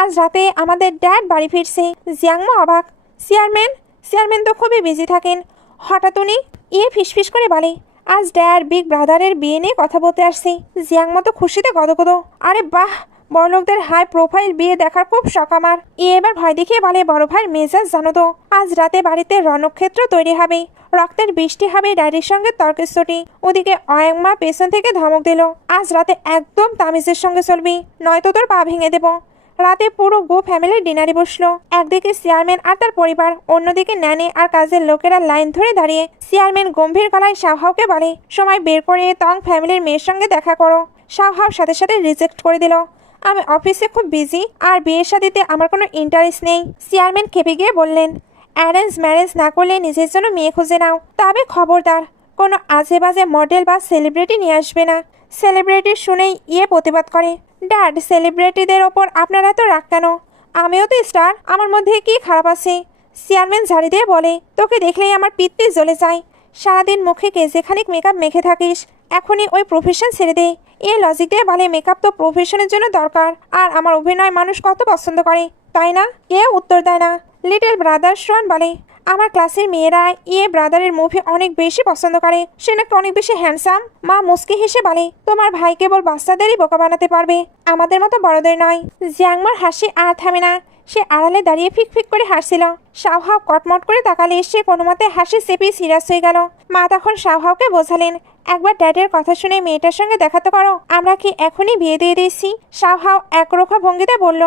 আজ রাতে আমাদের ড্যাড বাড়ি ফিরছে। জিয়াংমো অবাক, চেয়ারম্যান তো খুবই বিজি থাকেন, হঠাৎ উনি? ইয়ে ফিসফিস করে বলে, আজ ড্যাড বিগ ব্রাদারের বিয়ে নিয়ে কথা বলতে আসছি। জিয়াংমো তো খুশিতে গদগদ। আরে বাহ, বড়লোকদের হাই প্রোফাইল বিয়ে দেখার খুব শখ আমার। এবার ভয় দেখিয়ে বলে, বড় ভাইয়ের মেজাজ জানো তো, আজ রাতে বাড়িতে রণক্ষেত্র তৈরি হবে, রক্তের বৃষ্টি হবে, ড্যাডির সঙ্গে তর্কেশ্বরী। ওদিকে অয়ংমা পেছন থেকে ধমক দিল, আজ রাতে একদম তামিজের সঙ্গে চলবি, নয়তো তোর পা ভেঙে দেব। রাতে পুরো গো ফ্যামিলির ডিনারে বসলো। একদিকে চেয়ারম্যান আর তার পরিবার, অন্যদিকে ন্যানি আর কাজের লোকেরা লাইন ধরে দাঁড়িয়ে। চেয়ারম্যান গম্ভীর গলায় শাওহাওকে বলে, সময় বের করে তং ফ্যামিলির মেয়ের সঙ্গে দেখা করো। শাওহাও সাথে সাথে রিজেক্ট করে দিল, আমি অফিসে খুব বিজি আর বিয়ের শাদিতে আমার কোনো ইন্টারেস্ট নেই। চেয়ারম্যান খেপে গিয়ে বললেন, অ্যারেঞ্জ ম্যারেজ না করলে নিজের জন্য মেয়ে খুঁজে নাও, তবে খবরদার কোনো আজে বাজে মডেল বা সেলিব্রিটি নিয়ে আসবে না। সেলিব্রিটি শুনেই ইয়ে প্রতিবাদ করে, ড্যাড, সেলিব্রিটিদের ওপর আপনারা এত রাগ কেন? আমিও তো স্টার, আমার মধ্যে কি খারাপ আছে? চেয়ারম্যান ঝাড়ি দিয়ে বলে, তোকে দেখলেই আমার পিত্তি জ্বলে যায়, সারাদিন মুখে কেজেখানিক মেকআপ মেখে থাকিস, এখনই ওই প্রফেশন ছেড়ে দে। এ লজিক দিয়ে বলে, মেকআপ তো প্রফেশনের জন্য দরকার, আর আমার অভিনয় মানুষ কত পছন্দ করে, তাই না? কেউ উত্তর দেয় না। লিটল ব্রাদার শোন বলে, আমার ক্লাসের মেয়েরা ইয়ে ব্রাদারের মুভি অনেক বেশি পছন্দ করে, সে নাকি অনেক বেশি হ্যান্ডসাম। মা মুস্কি হেসে বলে, তোমার ভাই কেবল বাচ্চাদেরই বোকা বানাতে পারবে, আমাদের মতো বড়দের নয়। জিয়াংমার হাসি আর থামে না, সে আড়ালে দাঁড়িয়ে ফিক ফিক করে হাসছিল। শাওহাও কটমট করে তাকালে সে কোনো মতে হাসি চেপে সিরিয়াস হয়ে গেল। মা তখন শাওহাওকে বোঝালেন, একবার ড্যাডের কথা শুনে মেয়েটার সঙ্গে দেখা তো করো, আমরা কি এখনই বিয়ে দিয়ে দিয়েছি? শাওহাও একরোখা ভঙ্গিতে বলল,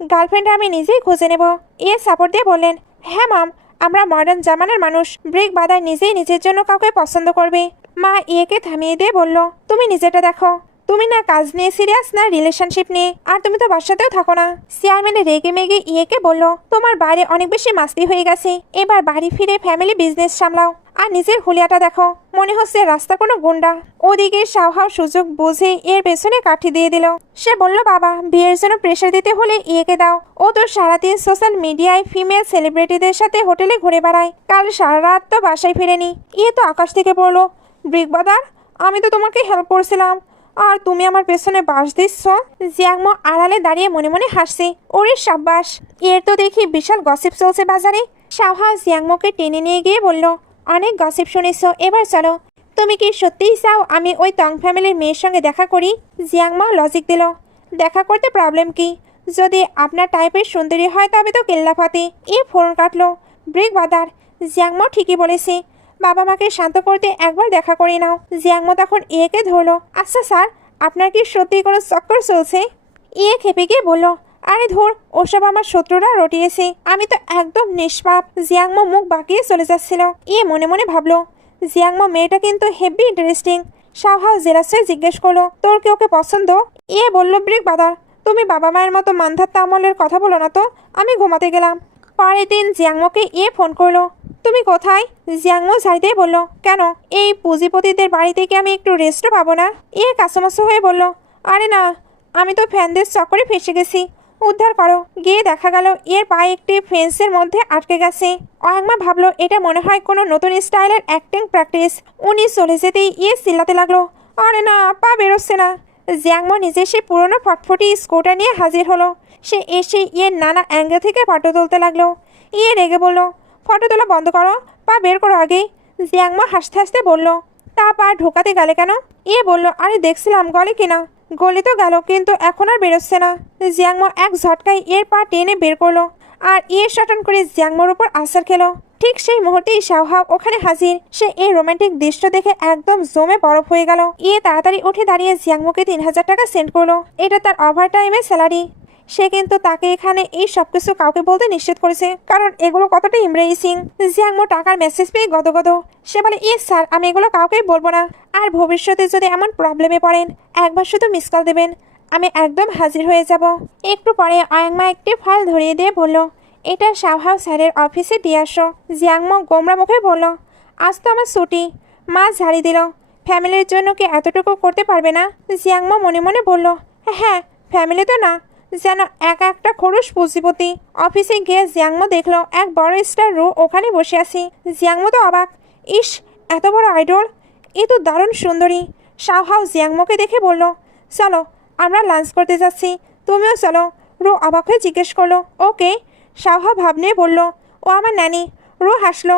গার্লফ্রেন্ড আমি নিজেই খুঁজে নেব। ইয়ে সাপোর্ট দিয়ে বললেন, হ্যাঁ মাম, আমরা মডার্ন জামানার মানুষ, ব্রিক বাদার নিজেই নিজের জন্য কাউকে পছন্দ করবে। মা ইয়েকে থামিয়ে দিয়ে বলল, তুমি নিজেটা দেখো, তুমি না কাজ নিয়ে সিরিয়াস না রিলেশনশিপ নিয়ে, আর তুমি তো বাসাতেও থাকো না। চেয়ারম্যান রেগে মেগে ইয়েকে বলল, তোমার বাইরে অনেক বেশি মাস্তি হয়ে গেছে, এবার বাড়ি ফিরে ফ্যামিলি বিজনেস সামলাও, আর নিজের হুলিয়াটা দেখো, মনে হচ্ছে রাস্তা কোনো গুন্ডা। ওদিকে শাওহাও সুযোগ বুঝে এর পেছনে কাঠি দিয়ে দিল। সে বলল, বাবা, বিয়ের জন্য প্রেশার দিতে হলে ইয়েকে দাও, ও তো সারাদিন সোশ্যাল মিডিয়ায় ফিমেল সেলিব্রিটিদের সাথে হোটেলে ঘুরে বেড়ায়, কাল সারা রাত তো বাসায় ফিরেনি। ইয়ে তো আকাশ থেকে পড়লো, ব্রিক বাদার, আমি তো তোমাকে হেল্প করছিলাম, আর তুমি আমার পেছনে বাস দিচ্ছ। জিয়াংমো আড়ালে দাঁড়িয়ে মনে মনে হাসছে, ওরে সাব্বাস, এর তো দেখি বিশাল গসিপ চলছে বাজারে। শাওহাও জিয়াংমোকে টেনে নিয়ে গিয়ে বলল, অনেক গসিপ শুনেছ, এবার চলো, তুমি কি সত্যিই চাও আমি ওই তং ফ্যামিলির মেয়ের সঙ্গে দেখা করি? জিয়াংমো লজিক দিল, দেখা করতে প্রবলেম কি? যদি আপনার টাইপের সুন্দরী হয় তবে তো কেল্লাফাতে। এ ফোন কাটলো, ব্রেক বাদার, জিয়াংমো ঠিকই বলেছে, বাবা মাকে শান্ত করতে একবার দেখা করে নাও। জিয়াংমো তখন ইয়েকে ধরলো, আচ্ছা স্যার, আপনার কি সত্যি কোনো চক্কর চলছে? ইয়ে খেপে গিয়ে বলল, আরে ধর, ওসব আমার শত্রুরা রটিয়েছে, আমি তো একদম নিষ্পাপ। জিয়াংমো মুখ বাঁকিয়ে চলে যাচ্ছিল। ইয়ে মনে মনে ভাবলো, জিয়াংমো মেয়েটা কিন্তু হেভি ইন্টারেস্টিং। শাওহাও জেলাস হয়ে জিজ্ঞেস করলো, তোর কি ওকে পছন্দ? বলল, ব্রেক বাদার, তুমি বাবা মায়ের মতো মানধাত্তা আমলের কথা বলো না তো। আমি ঘুমাতে গেলাম। পরের দিন জিয়াংমোকে ফোন করলো। তুমি কোথায়? জিয়াংমো ঝাড়ি দিয়ে বলল, কেন, এই পুঁজিপতিদের বাড়ি থেকে আমি একটু রেস্টও পাবো না? কাসুমাসু হয়ে বলল, আরে না, আমি তো ফ্যানদের চক্করে ফেসে গেছি, উদ্ধার করো। গিয়ে দেখা গেল পায়ে একটি ফেন্সের মধ্যে আটকে গেছে। অয়াংমা ভাবলো এটা মনে হয় কোনো নতুন স্টাইলের অ্যাক্টিং প্র্যাকটিস। উনি চলে যেতেই চিল্লাতে লাগলো, আরে না, পা বেরোচ্ছে না। জিয়াংমো নিজে সে পুরনো ফটফটি স্কুটার নিয়ে হাজির হলো। সে এসে নানা অ্যাঙ্গেল থেকে ফটো তুলতে লাগলো। রেগে বলল, ফটো তোলা বন্ধ করো, পা বের করো আগে। জিয়াংমো হাসতে হাসতে বলল, তা পা ঢোকাতে গেলে কেন? বলল, আরে দেখছিলাম গলে কিনা। গলে তো গেল, কিন্তু এখন আর বেরোচ্ছে না। জিয়াংমো এক ঝটকায় পা টেনে বের করলো আর শটান করে জিয়াংমোর উপর আছাড় খেলো। ঠিক সেই মুহূর্তেই শাওহাও ওখানে হাজির। সে এই রোমান্টিক দৃশ্য দেখে একদম জমে বরফ হয়ে গেল। তাড়াতাড়ি উঠে দাঁড়িয়ে জিয়াংমোকে 3000 টাকা সেন্ড করলো। এটা তার ওভার টাইমের স্যালারি। সে কিন্তু তাকে এখানে এই সবকিছু কাউকে বলতে নিষেধ করেছে, কারণ এগুলো কতটা ইমব্রেসিং। জিয়াংমো টাকার মেসেজ পেয়ে গদগদ। সে বলে, স্যার, আমি এগুলো কাউকেই বলবো না। আর ভবিষ্যতে যদি এমন প্রবলেমে পড়েন, একবার শুধু মিস কল দেবেন, আমি একদম হাজির হয়ে যাব। একটু পরে অয়াংমা একটি ফাইল ধরিয়ে দিয়ে বলল, এটা শাওহাও স্যারের অফিসে দিয়ে আসো। জিয়াংমো গোমরা মুখে বলল, আজ তো আমার ছুটি। মা ঝাড়ি দিল, ফ্যামিলির জন্য কি এতটুকু করতে পারবে না? জিয়াংমো মনে মনে বলল, হ্যাঁ, ফ্যামিলি তো না, যেন একা একটা খরুশ পুঁজিপতি। অফিসে গিয়ে জিয়াংমো দেখলো এক বড় স্টার রু ওখানে বসে আছি। জিয়াংমো তো অবাক, ইস, এত বড় আইডল, তো দারুণ সুন্দরী। শাওহাও জিয়াংমোকে দেখে বলল, চলো আমরা লাঞ্চ করতে যাচ্ছি, তুমিও চলো। রু অবাক হয়ে জিজ্ঞেস করলো, ওকে। শাওহাও ভাব নিয়ে বলল, ও আমার নানি। রু হাসলো,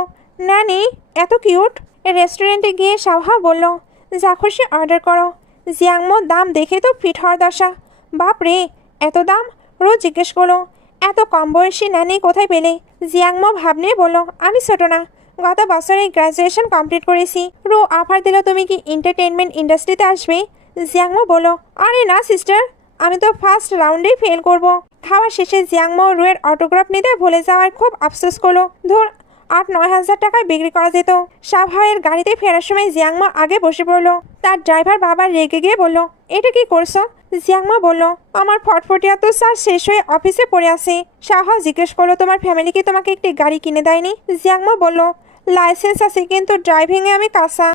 নানি, এত কিউট। রেস্টুরেন্টে গিয়ে শাওহাও বলল, যা খুশি অর্ডার করো। জিয়াংমো দাম দেখে তো ফিট হওয়ার দশা। বাপ রে, এত দাম? রু জিজ্ঞেস করলো, এত কম বয়সী নানি কোথায় পেলে? জিয়াংমো ভাব নিয়ে বলল, আমি ছোট না, গত বছরে গ্র্যাজুয়েশন কমপ্লিট করেছি। রু অফার দিল, তুমি কি এন্টারটেনমেন্ট ইন্ডাস্ট্রিতে আসবে? জিয়াংমো বলল, আরে না সিস্টার, আমি তো ফার্স্ট রাউন্ডেই ফেল করব। খাওয়া শেষে জিয়াংমো রুয়ের অটোগ্রাফ নিতে ভুলে যাওয়ার খুব আফসোস করলো। ধর, 8-9 হাজার টাকায় বিক্রি করা যেত। শাওহাওয়ের গাড়িতে ফেরার সময় জিয়াংমো আগে বসে পড়লো। তার ড্রাইভার বাবা রেগে গিয়ে বলল, এটা কি করছো? জিয়াংমো বলল, আমার ফটফটিয়া তো স্যার শেষ হয়ে অফিসে পড়ে আছে। শাওহাও জিজ্ঞেস করলো, তোমার ফ্যামিলি কি তোমাকে একটি গাড়ি কিনে দেয়নি? জিয়াংমো বলল, লাইসেন্স আছে, কিন্তু ড্রাইভিংয়ে আমি কাঁচা।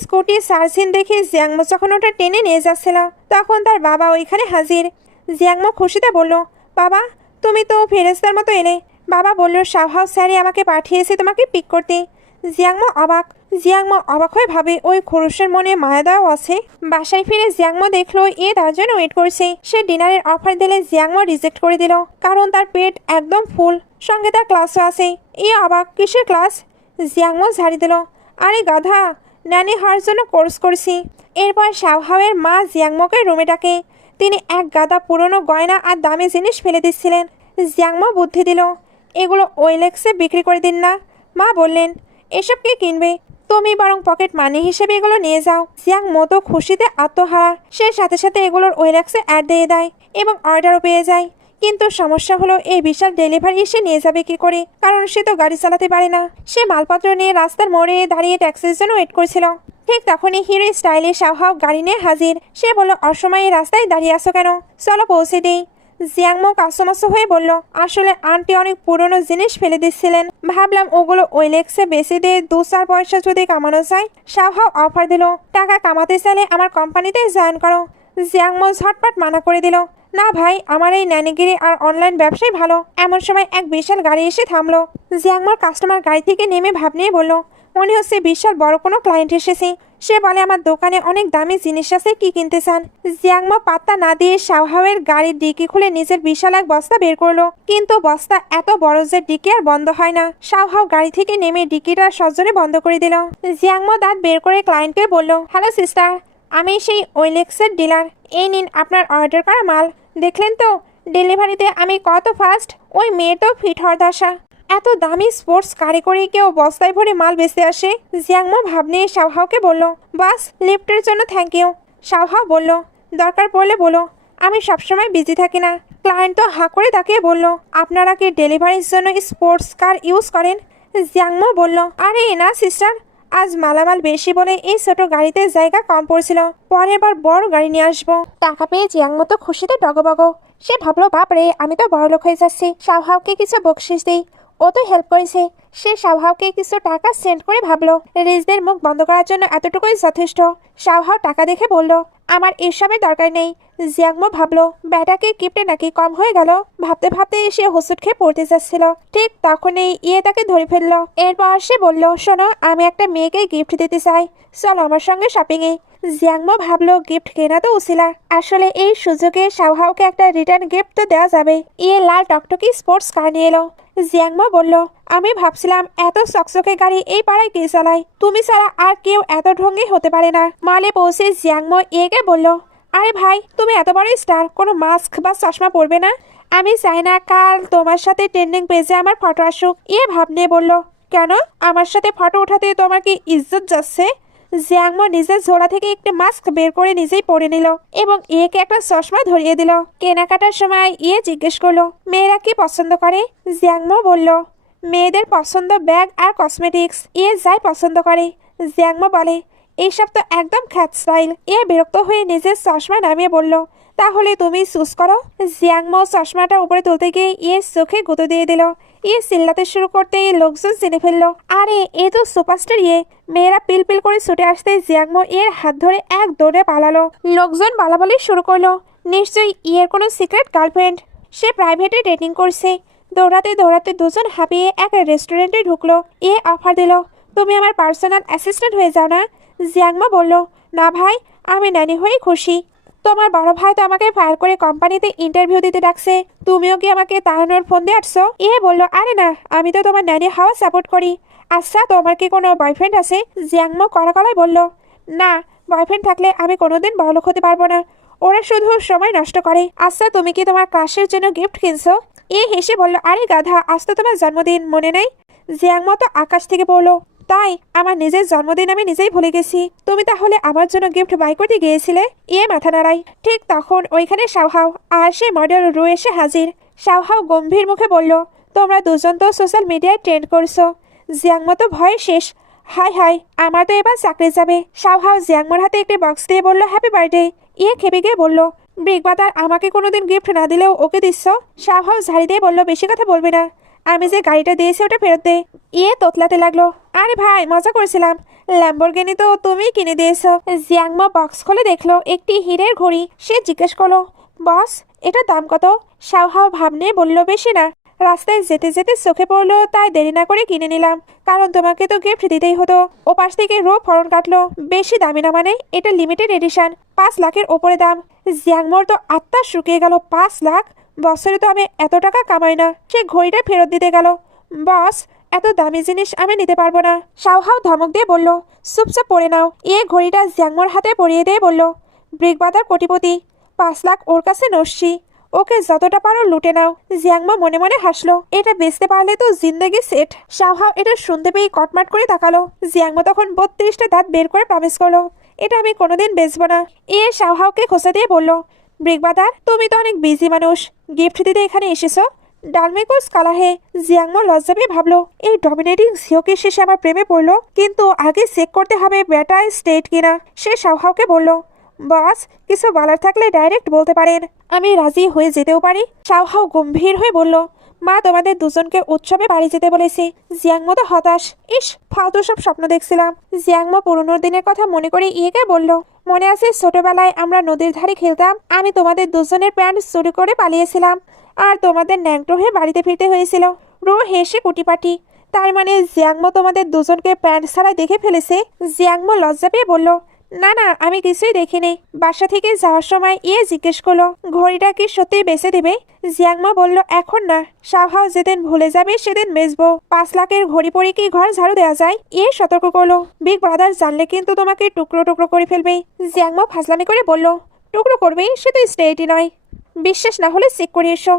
স্কুটি সার্জিন দেখে জিয়াংমো যখন ওটা টেনে নিয়ে যাচ্ছিল, তখন তার বাবা ওইখানে হাজির। জিয়াংমো খুশিতে বলল, বাবা, তুমি তো ফেরেশতার মতো এলে। বাবা বলল, শাওহাও স্যারই আমাকে পাঠিয়েছে তোমাকে পিক করতে। জিয়াংমো অবাক হয়ে ভাবে, ওই খরুশের মনে মায়া দেওয়াও আছে। বাসায় ফিরে জিয়াংমো দেখলো তার জন্য ওয়েট করছে। সে ডিনারের অফার দিলে জিয়াংমো রিজেক্ট করে দিল, কারণ তার পেট একদম ফুল, সঙ্গে তার ক্লাসও আছে। অবাক, কিসের ক্লাস? জিয়াংমো ঝাড়ি দিল, আরে গাধা, নানি হওয়ার জন্য কোর্স করছি। এরপর শাওহাওয়ের মা জিয়াংমোকে রুমে ডাকে। তিনি এক গাদা পুরনো গয়না আর দামি জিনিস ফেলে দিচ্ছিলেন। জিয়াংমো বুদ্ধি দিল, এগুলো ওয়েলেক্সে বিক্রি করে দিন না। মা বললেন, এসব কে কিনবে, তুমি বরং পকেট মানি হিসেবে এগুলো নিয়ে যাও। জিয়াংমো তো খুশিতে আত্মহারা। সে সাথে সাথে এগুলোর ওয়েলেক্সে অ্যাড দিয়ে দেয় এবং অর্ডারও পেয়ে যায়। কিন্তু সমস্যা হলো, এই বিশাল ডেলিভারি সে নিয়ে যাবে কি করে, কারণ সে তো গাড়ি চালাতে পারে না। সে মালপত্র নিয়ে রাস্তার মোড়ে দাঁড়িয়ে ট্যাক্সির জন্য ওয়েট করছিল। ঠিক তখনই হিরো স্টাইলে শাওহাও গাড়ি নিয়ে হাজির। সে বলল, অসময়ে রাস্তায় দাঁড়িয়ে আসো কেন, চলো পৌঁছে দিই। জিয়াংমো কাসুমাসু হয়ে বলল, আসলে আন্টি অনেক পুরনো জিনিস ফেলে দিচ্ছিলেন, ভাবলাম ওগুলো ওয়েলেক্সে বেশি দিয়ে 2-4 পয়সা যদি কামানো যায়। শাওহাও অফার দিল, টাকা কামাতে চাইলে আমার কোম্পানিতে জয়েন করো। জিয়াংমো ঝটপট মানা করে দিল, না ভাই, আমার এই ন্যানিগিরি আর অনলাইন ব্যবসায় ভালো। এমন সময় এক বিশাল গাড়ি এসে থামলো। জিয়াংমোর কাস্টমার গাড়ি থেকে নেমে ভাব নিয়ে বলল, মনে হচ্ছে বিশাল বড় কোনো ক্লায়েন্ট এসেছে। সে বলে, আমার দোকানে অনেক দামি জিনিস আছে, কি কিনতে চান? জিয়াংমো পাত্তা না দিয়ে শাওহাওয়ের গাড়ির ডিকি খুলে নিজের বিশাল এক বস্তা বের করলো, কিন্তু বস্তা এত বড় যে ডিকি আর বন্ধ হয় না। শাওহাও গাড়ি থেকে নেমে ডিকিটা সজোরে বন্ধ করে দিল। জিয়াংমো দাঁত বের করে ক্লায়েন্টকে বলল, হ্যালো সিস্টার, আমি সেই ওয়েলেক্সের ডিলার। এই নিন আপনার অর্ডার করা মাল। দেখলেন তো ডেলিভারিতে আমি কত ফাস্ট। ওই মেয়ের তো ফিট হওয়ার দশা। এত দামি স্পোর্টস গাড়ি করে কেউ বস্তায় ভরে মাল বেচতে আসে। জিয়াংমো ভাব নিয়ে শাওহাওকে বলল, বাস, লিফটের জন্য থ্যাংক ইউ। শাওহাও বলল, দরকার পড়লে বলো, আমি সবসময় বিজি থাকি না। ক্লায়েন্ট তো হাঁ করে তাকিয়ে বলল, আপনারা কি ডেলিভারির জন্য স্পোর্টস কার ইউজ করেন? জিয়াংমো বলল, আরে না সিস্টার, আজ মালামাল বেশি বলে এই ছোট গাড়িতে জায়গা কম পড়ছিল, পরের বার বড় গাড়ি নিয়ে আসবো। টাকা পেয়ে জিয়াং মতো খুশিতে ডগবগ। সে ভাবলো বাপরে, আমি তো বড়লোক হয়ে যাচ্ছি। শাওহাওকে কিছু বকশিস দিই, ও তো হেল্প করেছে। সে শাওহাওকে কিছু টাকা সেন্ড করে ভাবলো রিজদের মুখ বন্ধ করার জন্য এতটুকুই যথেষ্ট। শাওহাও টাকা দেখে বলল, আমার এসবের দরকার নেই। জিয়াংমো ভাবলো ব্যাটাকে গিফটে নাকি কম হয়ে গেল। ভাবতে ভাবতে সে হোঁচট খেয়ে পড়তে যাচ্ছিল, ঠিক তখনই তাকে ধরে ফেললো। এরপর সে বলল, শোনো, আমি একটা মেয়েকে গিফট দিতে চাই, চলো আমার সঙ্গে শপিং এ। জিয়াংমো ভাবলো গিফট কেনা তো উছিলা, আসলে এই সুযোগে শাওহাওকে একটা রিটার্ন গিফট তো দেওয়া যাবে। লাল টকটকি স্পোর্টস কার নিয়ে এলো। জিয়াংমো বলল, আমি ভাবছিলাম এত চকচকে গাড়ি এই পাড়ায় কে চালায়, তুমি ছাড়া আর কেউ এত ঢঙ্গি হতে পারে না। মালে পৌঁছে জিয়াংমো কে বলল, আরে ভাই, তুমি এত বড় স্টার, কোনো মাস্ক বা চশমা পরবে না? আমি চাই না কাল তোমার সাথে ট্রেন্ডিং পেজে আমার ফটো আসুক। ভাব নিয়ে বলল, কেন, আমার সাথে ফটো উঠাতে তোমার কি ইজ্জত যাচ্ছে? জিয়াংমো নিজের ঝোলা থেকে একটি মাস্ক বের করে নিজেই পরে নিল এবং একে একটা চশমা ধরিয়ে দিল। কেনাকাটার সময় জিজ্ঞেস করলো, মেয়েরা কি পছন্দ করে? জিয়াংমো বলল, মেয়েদের পছন্দ ব্যাগ আর কসমেটিক্স, যাই পছন্দ করে। জিয়াংমো বলে, এইসব তো একদম খ্যাত স্টাইল। বিরক্ত হয়ে নিজের চশমা নামিয়ে বলল, তাহলে তুমি চুজ করো। জিয়াংমো চশমাটা উপরে তুলতে গিয়ে চোখে গুঁতো দিয়ে দিল। চিল্লাতে শুরু করতে লোকজন চিনে ফেললো, আরে এ তো সুপারস্টার। মেয়েরা পিল পিল করে ছুটে আসতে জিয়াংমো হাত ধরে এক দৌড়ে পালালো। লোকজন বালাবালি শুরু করলো, নিশ্চয়ই কোনো সিক্রেট গার্লফ্রেন্ড, সে প্রাইভেটে ডেটিং করছে। দৌড়াতে দৌড়াতে দুজন হাঁপিয়ে এক রেস্টুরেন্টে ঢুকলো। অফার দিল, তুমি আমার পার্সোনাল অ্যাসিস্ট্যান্ট হয়ে যাও না? জিয়াংমো বলল, না ভাই, আমি ন্যানি হয়ে খুশি। তোমার বড় ভাই তো আমাকে ফায়ার করে কোম্পানিতে ইন্টারভিউ দিতে ডাকছে, তুমিও কি আমাকে তাড়ানোর ফোন দিয়ে আসছো? বলল, আরে না, আমি তো তোমার ন্যানি হাওয়া সাপোর্ট করি। আচ্ছা, তোমার কি কোনো বয়ফ্রেন্ড আছে? জিয়াংমো কড়া গলায় বলল, না, বয়ফ্রেন্ড থাকলে আমি কোনোদিন বড়লোক হতে পারবো না, ওরা শুধু সময় নষ্ট করে। আচ্ছা, তুমি কি তোমার ক্রাশের জন্য গিফট কিনছো? হেসে বলল, আরে গাধা, আজ তো তোমার জন্মদিন, মনে নেই? জিয়াংমো তো আকাশ থেকে পড়লো, তাই আমার নিজের জন্মদিন আমি নিজেই ভুলে গেছি। তুমি তাহলে আমার জন্য গিফট বাই করতে গিয়েছিলে? মাথা নাড়াই। ঠিক তখন ওইখানে শাওহাও আর সে মডেল রু এসে হাজির। শাওহাও গম্ভীর মুখে বলল, তোমরা দুজন তো সোশ্যাল মিডিয়ায় ট্রেন্ড করছো। জিয়াংমো তো ভয়ে শেষ। হাই হাই, আমার তো এবার চাকরি যাবে। শাওহাও জিয়াংমোর হাতে একটি বক্স দিয়ে বলল, হ্যাপি বার্থডে। খেপে গিয়ে বলল, বিগ বাদার আমাকে কোনোদিন গিফট না দিলেও ওকে দিচ্ছ? শাওহাও ঝাড়ি দিয়ে বলল, বেশি কথা বলবি না, আমি যে গাড়িটা দিয়েছি ওটা ফেরত দে। তোতলাতে লাগলো, আরে ভাই, মজা করছিলাম, ল্যাম্বরগিনি তো তুমি কিনে দিয়েছো। জিয়াংমো বক্স খুলে দেখলো একটি হীরের ঘড়ি। সে জিজ্ঞেস করলো, বস, এটার দাম কত? শাওহাও ভাব নিয়ে বলল, বেশি না, রাস্তায় যেতে যেতে চোখে পড়লো তাই দেরি না করে কিনে নিলাম, কারণ তোমাকে তো গিফট দিতেই হতো। ও পাশ থেকে রো ফরন কাটলো, বেশি দামি না মানে, এটা লিমিটেড এডিশন, 5 লাখের ওপরে দাম। জিয়াংমোর তো আত্মা শুকিয়ে গেল, 5 লাখ? বছরে তো আমি এত টাকা কামাই না। সে ঘড়িটা ফেরত দিতে গেল, বস, এত দামি জিনিস আমি নিতে পারবো না। শাওহাও ধমক দিয়ে বলল, চুপচাপ পরে নাও। ঘড়িটা জিয়াংমোর হাতে পরিয়ে দিয়ে বলল, ব্রিক বাদার কোটিপতি, 5 লাখ ওর কাছে নস্যি, ওকে যতটা পারো লুটে নাও। জিয়াংমো মনে মনে হাসলো, এটা বেচতে পারলে তো জিন্দেগি সেট। শাওহাও এটা শুনতে পেয়ে কটমাট করে তাকালো। জিয়াংমো তখন 32টা দাঁত বের করে প্রমিস করলো, এটা আমি কোনোদিন বেচবো না। শাওহাওকে খোঁচা দিয়ে বলল, ব্রিক বাদার, তুমি তো অনেক বিজি মানুষ, গিফট দিতে এখানে এসেছো? ডালমেকুস কালাহে। জিয়াংমো লজ্জা পেয়ে ভাবলো, এই ডমিনেটিং সিওকে শেষে আমার প্রেমে পড়লো, কিন্তু আগে চেক করতে হবে বেটা স্টেট কিনা। সে শাওহাওকে বলল, বস, কিছু বলার থাকলে ডাইরেক্ট বলতে পারেন, আমি রাজি হয়ে যেতেও পারি। শাওহাও গম্ভীর হয়ে বলল, মা তোমাদের দুজনকে উৎসবে বাড়ি যেতে বলেছি। জিয়াংমো তো হতাশ, ফালতু সব স্বপ্ন দেখছিলাম। জিয়াংমো পুরনো দিনের কথা মনে করে বলল, মনে আছে ছোটবেলায় আমরা নদীর ধারে খেলতাম, আমি তোমাদের দুজনের প্যান্ট চুরি করে পালিয়েছিলাম আর তোমাদের ন্যাংটো হয়ে বাড়িতে ফিরতে হয়েছিল। রো হেসে কুটিপাটি, তার মানে জিয়াংমো তোমাদের দুজনকে প্যান্ট ছাড়া দেখে ফেলেছে? জিয়াংমো লজ্জা পেয়ে বলল, না না, আমি কিছুই দেখিনি। বাসা থেকে যাওয়ার সময় জিজ্ঞেস করলো, ঘড়িটা কি সত্যি বেচে দেবে? জিয়াংমো বলল, এখন না, শাওহাও যেদিন ভুলে যাবে সেদিন বেচবো। 5 লাখের ঘড়ি পরে কি ঘর ঝাড়ু দেওয়া যায়? সতর্ক করলো, বিগ ব্রাদার জানলে কিন্তু তোমাকে টুকরো টুকরো করে ফেলবে। জিয়াংমো ফাজলামি করে বলল, টুকরো করবে? সে তো স্টেটই নয়, বিশ্বাস না হলে চেক করে এসো।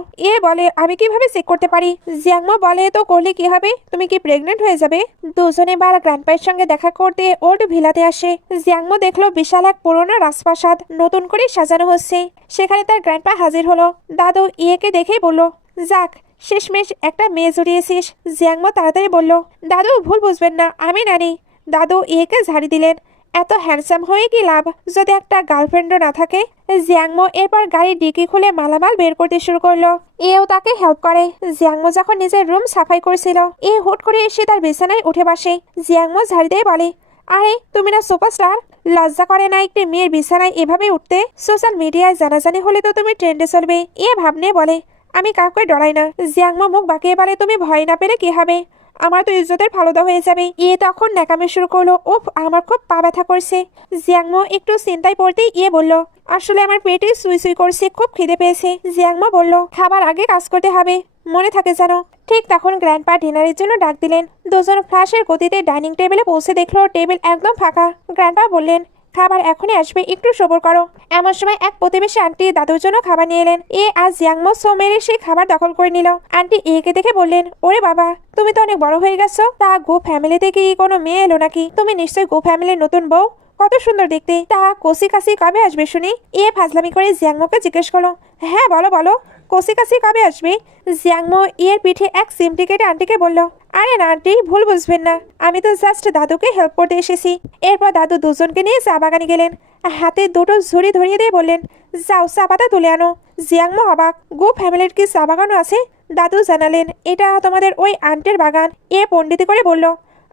বলে, আমি কিভাবে চেক করতে পারি? জিয়াংমো বলে, তো করলে কি হবে, তুমি কি প্রেগনেন্ট হয়ে যাবে? দুজনে বার গ্র্যান্ডপায়ের সঙ্গে দেখা করতে ওল্ড ভিলাতে আসে। জিয়াংমো দেখলো বিশাল এক পুরোনো রাজপ্রাসাদ নতুন করে সাজানো হচ্ছে। সেখানে তার গ্র্যান্ডপা হাজির হলো। দাদু কে দেখেই বলল, যাক, শেষমেশ একটা মেয়ে জড়িয়েছিস। জিয়াংমো তাড়াতাড়ি বলল, দাদু ভুল বুঝবেন না, আমি নানি। দাদু একে ঝাড়ি দিলেন। এত হ্যান্ডসাম হয়ে কি লাভ যদি একটা গার্লফ্রেন্ডও না থাকে। জিয়াংমো এরপর গাড়ির ডিকি খুলে মালামাল বের করতে শুরু করলো। এও তাকে হেল্প করে। জিয়াংমো যখন নিজের রুম সাফাই করছিল, এ হুট করে এসে তার বিছানায় উঠে বসে। জিয়াংমো ঝাড়ি দিয়ে বলে, আরে তুমি না সুপারস্টার? লজ্জা করে না একটি মেয়ের বিছানায় এভাবে উঠতে? সোশ্যাল মিডিয়ায় জানাজানি হলে তো তুমি ট্রেন্ডে চলবে। এ ভাবনে বলে, আমি কাউকে ডরাই না। জিয়াংমো মুখ বাঁকিয়ে বলে, তুমি ভয় না পেলে কি হবে? আমার তো ইজ্জতের ফালুদা হয়ে যাবে। ইয়ে তখন ন্যাকামি শুরু করলো, উফ আমার খুব পা ব্যথা করছে। জিয়াংমো একটু চিন্তায় পড়তেই ইয়ে বলল, আসলে আমার পেটে সুই সুই করছে, খুব খিদে পেয়েছে। জিয়াংমো বলল, খাবার আগে কাজ করতে হবে, মনে থাকে জানো। ঠিক তখন গ্র্যান্ডপা ডিনারের জন্য ডাক দিলেন। দুজন ফ্ল্যাশের গতিতে ডাইনিং টেবিলে পৌঁছে দেখলো টেবিল একদম ফাঁকা। গ্র্যান্ডপা বললেন, খাবার এখনই আসবে, একটু সবর করো। এমন সময় এক প্রতিবেশী আন্টি দাদুর জন্য খাবার নিয়ে এলেন। এ আজ জিয়াংমো সো মেরে সেই খাবার দখল করে নিল। আন্টি একে দেখে বললেন, ওরে বাবা, তুমি তো অনেক বড় হয়ে গেছো। তা গো ফ্যামিলিতে কি কোনো মেয়ে এলো নাকি? তুমি নিশ্চয়ই গো ফ্যামিলির নতুন বউ, কত সুন্দর দেখতে। তা কসি কাসি কবে আসবে শুনি? এ ফাজলামি করে জিয়াংমোকে জিজ্ঞেস করলো। হ্যাঁ বলো বলো, কসি কাসি কবে আসবে? জিয়াংমো এর পিঠে এক সিমটি কেটে আন্টিকে বলল, আরে না আন্টি, ভুল বুঝবেন না, আমি তো জাস্ট দাদুকে হেল্প করতে এসেছি। এরপর দাদু দুজনকে নিয়ে চা বাগানে গেলেন। হাতে দুটো ঝুড়ি ধরিয়ে দিয়ে বললেন, যাও চা পাতা তুলে আনো। জিয়াংমো অবাক, গো ফ্যামিলির কি চা বাগানও আছে? দাদু জানালেন, এটা তোমাদের ওই আন্টির বাগান। এ পণ্ডিতি করে বলল,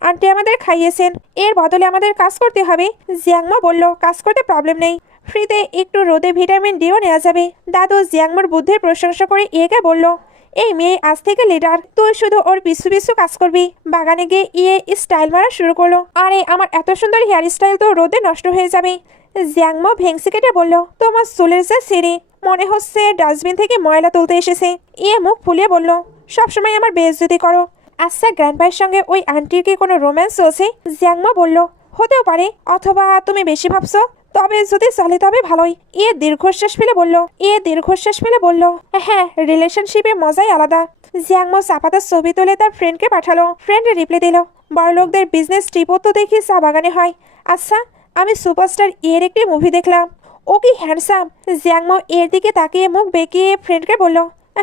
আন্টি আমাদের খাইয়েছেন, এর বদলে আমাদের কাজ করতে হবে। জিয়াংমো বলল, কাজ করতে প্রবলেম নেই, ফ্রিতে একটু রোদে ভিটামিন ডিও নেওয়া যাবে। দাদু জিয়াংমোর বুদ্ধির প্রশংসা করে একে বলল, এই মেয়ে আজ থেকে লিডার, তুই শুধু ওর পিছু পিছু কাজ করবি। বাগানে গিয়ে স্টাইল মারা শুরু করলো। আরে আমার এত সুন্দর হেয়ার স্টাইল তো রোদে নষ্ট হয়ে যাবে। জিয়াংমো ভেংসি কেটে বলল, তোমার চুলের যে সিঁড়ি, মনে হচ্ছে ডাস্টবিন থেকে ময়লা তুলতে এসেছে। মুখ ফুলিয়ে বলল, সবসময় আমার বেইজ্জতি করো। আচ্ছা গ্র্যান্ডপায়ের সঙ্গে ওই আন্টির কি কোনো রোম্যান্স চলছে? জিয়াংমো বলল, হতেও পারে, অথবা তুমি বেশি ভাবছো। তবে যদি চলে তবে ভালোই। দীর্ঘশ্বাস ফেলে বলল, হ্যাঁ, রিলেশনশিপে মজাই আলাদা। জিয়াংমো চা পাতার ছবি তুলে তার ফ্রেন্ডকে পাঠালো। ফ্রেন্ড রিপ্লাই দিল, বড়লোকদের বিজনেস ট্রিপও তো দেখি চা বাগানে হয়। আচ্ছা, আমি সুপারস্টার এর একটি মুভি দেখলাম, ও কি হ্যান্ডসাম। জিয়াংমো এর দিকে তাকিয়ে মুখ বেঁকিয়ে ফ্রেন্ডকে বলল,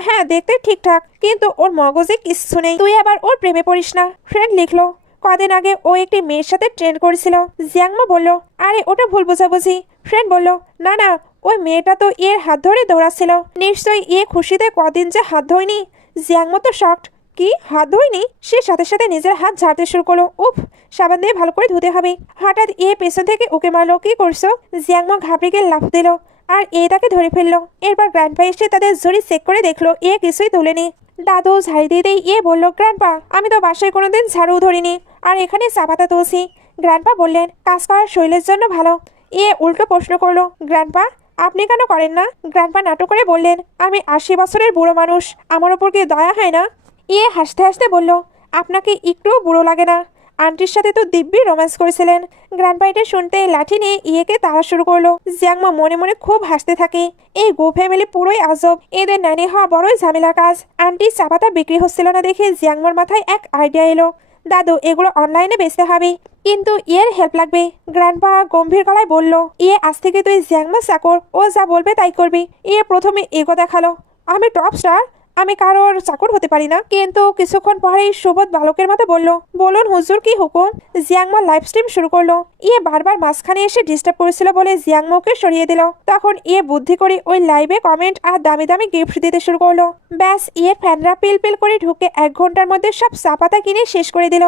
হ্যাঁ দেখতে ঠিকঠাক, কিন্তু ওর মগজে কিচ্ছু নেই, তুই আবার ওর প্রেমে পড়িস না। ফ্রেন্ড লিখলো, কদিন আগে ও একটি মেয়ের সাথে ট্রেন করেছিল। জিয়াংমো বলল, আরে ওটা ভুল বোঝাবুঝি। ফ্রেন্ড বলল, না না, ওই মেয়েটা তো এর হাত ধরে দৌড়াচ্ছিল, নিশ্চয়ই খুশিতে কদিন যে হাত ধোয়নি। জিয়াংমো তো শকড, কি হাত ধোয়নি? সে সাথে সাথে নিজের হাত ঝাড়তে শুরু করলো। উফ, সাবান দিয়ে ভালো করে ধুতে হবে। হঠাৎ পেছন থেকে ওকে মারলো, কি করছো? জিয়াংমো ঘাবড়ে গিয়ে লাফ দিল আর তাকে ধরে ফেললো। এরপর গ্র্যান্ডপা এসে তাদের ঝুড়ি চেক করে দেখলো কিছুই তোলেনি। দাদু ঝাড়ি দিতেই বলল, গ্র্যান্ডপা, আমি তো বাসায় কোনোদিন ঝাড়ু ধরিনি, আর এখানে চা পাতা তুলছি। গ্র্যান্ডপা বললেন, কাজ করার শরীরের জন্য ভালো। উল্টো প্রশ্ন করলো, গ্র্যান্ডপা আপনি কেন করেন না? গ্র্যান্ডপা নাটক করে বললেন, আমি 80 বছরের বুড়ো মানুষ, আমার ওপর কি দয়া হয় না? হাসতে হাসতে বলল, আপনাকে একটুও বুড়ো লাগে না, আন্টির সাথে তো দিব্যি রোম্যান্স করেছিলেন। গ্র্যান্ডপা এটা শুনতে লাঠি নিয়ে তাড়া শুরু করলো। জিয়াংমা মনে মনে খুব হাসতে থাকে। এই গো ফ্যামিলি পুরোই আজব, এদের নানি হওয়া বড়ই ঝামেলার কাজ। আন্টি চা পাতা বিক্রি হচ্ছিল না দেখে জিয়াংমার মাথায় এক আইডিয়া এলো, দাদু এগুলো অনলাইনে বেচতে হবে, কিন্তু হেল্প লাগবে। গ্র্যান্ডপা গম্ভীর গলায় বলল, আজ থেকে তুই জিয়াংমা চাকর, ও যা বলবে তাই করবি। প্রথমে এগো দেখালো, আমি টপ স্টার, আমি কারোর চাকর হতে পারি না। কিন্তু কিছুক্ষণ পরেই সুবোধ বালকের মতো বলল, বলুন হুজুর কি হুকুম। জিয়াংমা লাইভ স্ট্রিম শুরু করলো। বারবার মাঝখানে এসে ডিস্টার্ব করেছিল বলে জিয়াংমাকে সরিয়ে দিল। তখন বুদ্ধি করে ওই লাইভে কমেন্ট আর দামি দামি গিফট দিতে শুরু করলো। ব্যাস ফ্যানরা পিল পিল করে ঢুকে 1 ঘন্টার মধ্যে সব চা পাতা কিনে শেষ করে দিল।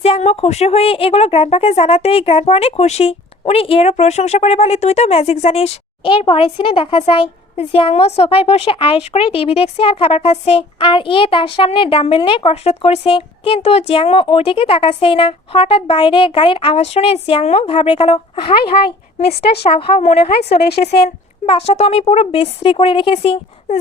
জিয়াংমা খুশি হয়ে এগুলো গ্র্যান্ডপাকে জানাতেই গ্র্যান্ডপা অনেক খুশি। উনি এরও প্রশংসা করে বলে, তুই তো ম্যাজিক জানিস। এর পরের সিনে দেখা যায় জিয়াংমো সোফায় বসে আয়েশ করে টিভি দেখছে আর খাবার খাচ্ছে, আর তার সামনে ডাম্বেল নিয়ে কসরত করছে। কিন্তু জিয়াংমো ওইদিকে তাকাচ্ছেই না। হঠাৎ বাইরে গাড়ির আওয়াজ শুনে জিয়াংমো ঘাবড়ে গেল। হাই হাই, মিস্টার সাবহাও মনে হয় চলে এসেছেন। বাসা তো আমি পুরো বিশ্রী করে রেখেছি,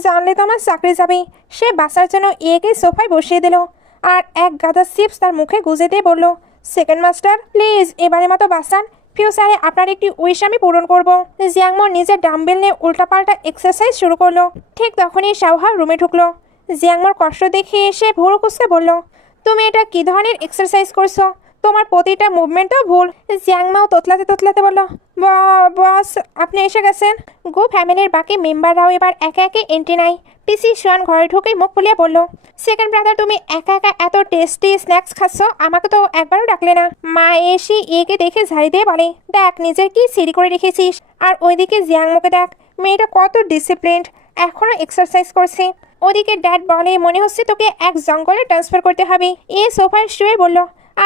জানলে তো আমার চাকরি যাবে। সে বাসার জন্য কে সোফায় বসিয়ে দিল আর এক গাদা চিপস তার মুখে গুজে দিয়ে বলল, সেকেন্ড মাস্টার প্লিজ এবারের মতো বাঁচান, ফিউচারে আপনার একটি উইশ আমি পূরণ করব। জিয়াংমো নিজের ডাম্বেল নিয়ে উল্টাপাল্টা এক্সারসাইজ শুরু করলো। ঠিক তখনই শাওহা রুমে ঢুকলো। জিয়াংমোর কষ্ট দেখে এসে ভুরু কুঁচকে বলল, তুমি এটা কি ধরনের এক্সারসাইজ করছো? তোমার প্রতিটা মুভমেন্টও ভুল। জিয়াংমাও তোতলাতে তোতলাতে বলল, বস, আপনি এসে গেছেন। গো ফ্যামিলির বাকি মেম্বাররাও এবার একে একে এন্ট্রি নেয়। পিসি সোয়ান ঘরে ঢুকেই মুখ ফুলিয়ে বলল, সেকেন্ড ব্রাদার তুমি একা একা এত টেস্টি স্ন্যাক্স খাচ্ছ, আমাকে তো একবারও ডাকলে না। মা এসে একে দেখে ঝাড়ি দিয়ে বলে, দেখ নিজের কি সিঁড়ি করে রেখেছিস, আর ওইদিকে জিয়াংমোকে দেখ, মেয়েটা কত ডিসিপ্লিনড, এখনো এক্সারসাইজ করছে। ওদিকে ড্যাড বলে, মনে হচ্ছে তোকে এক জঙ্গলে ট্রান্সফার করতে হবে। এ সোফায় শুয়ে বলল,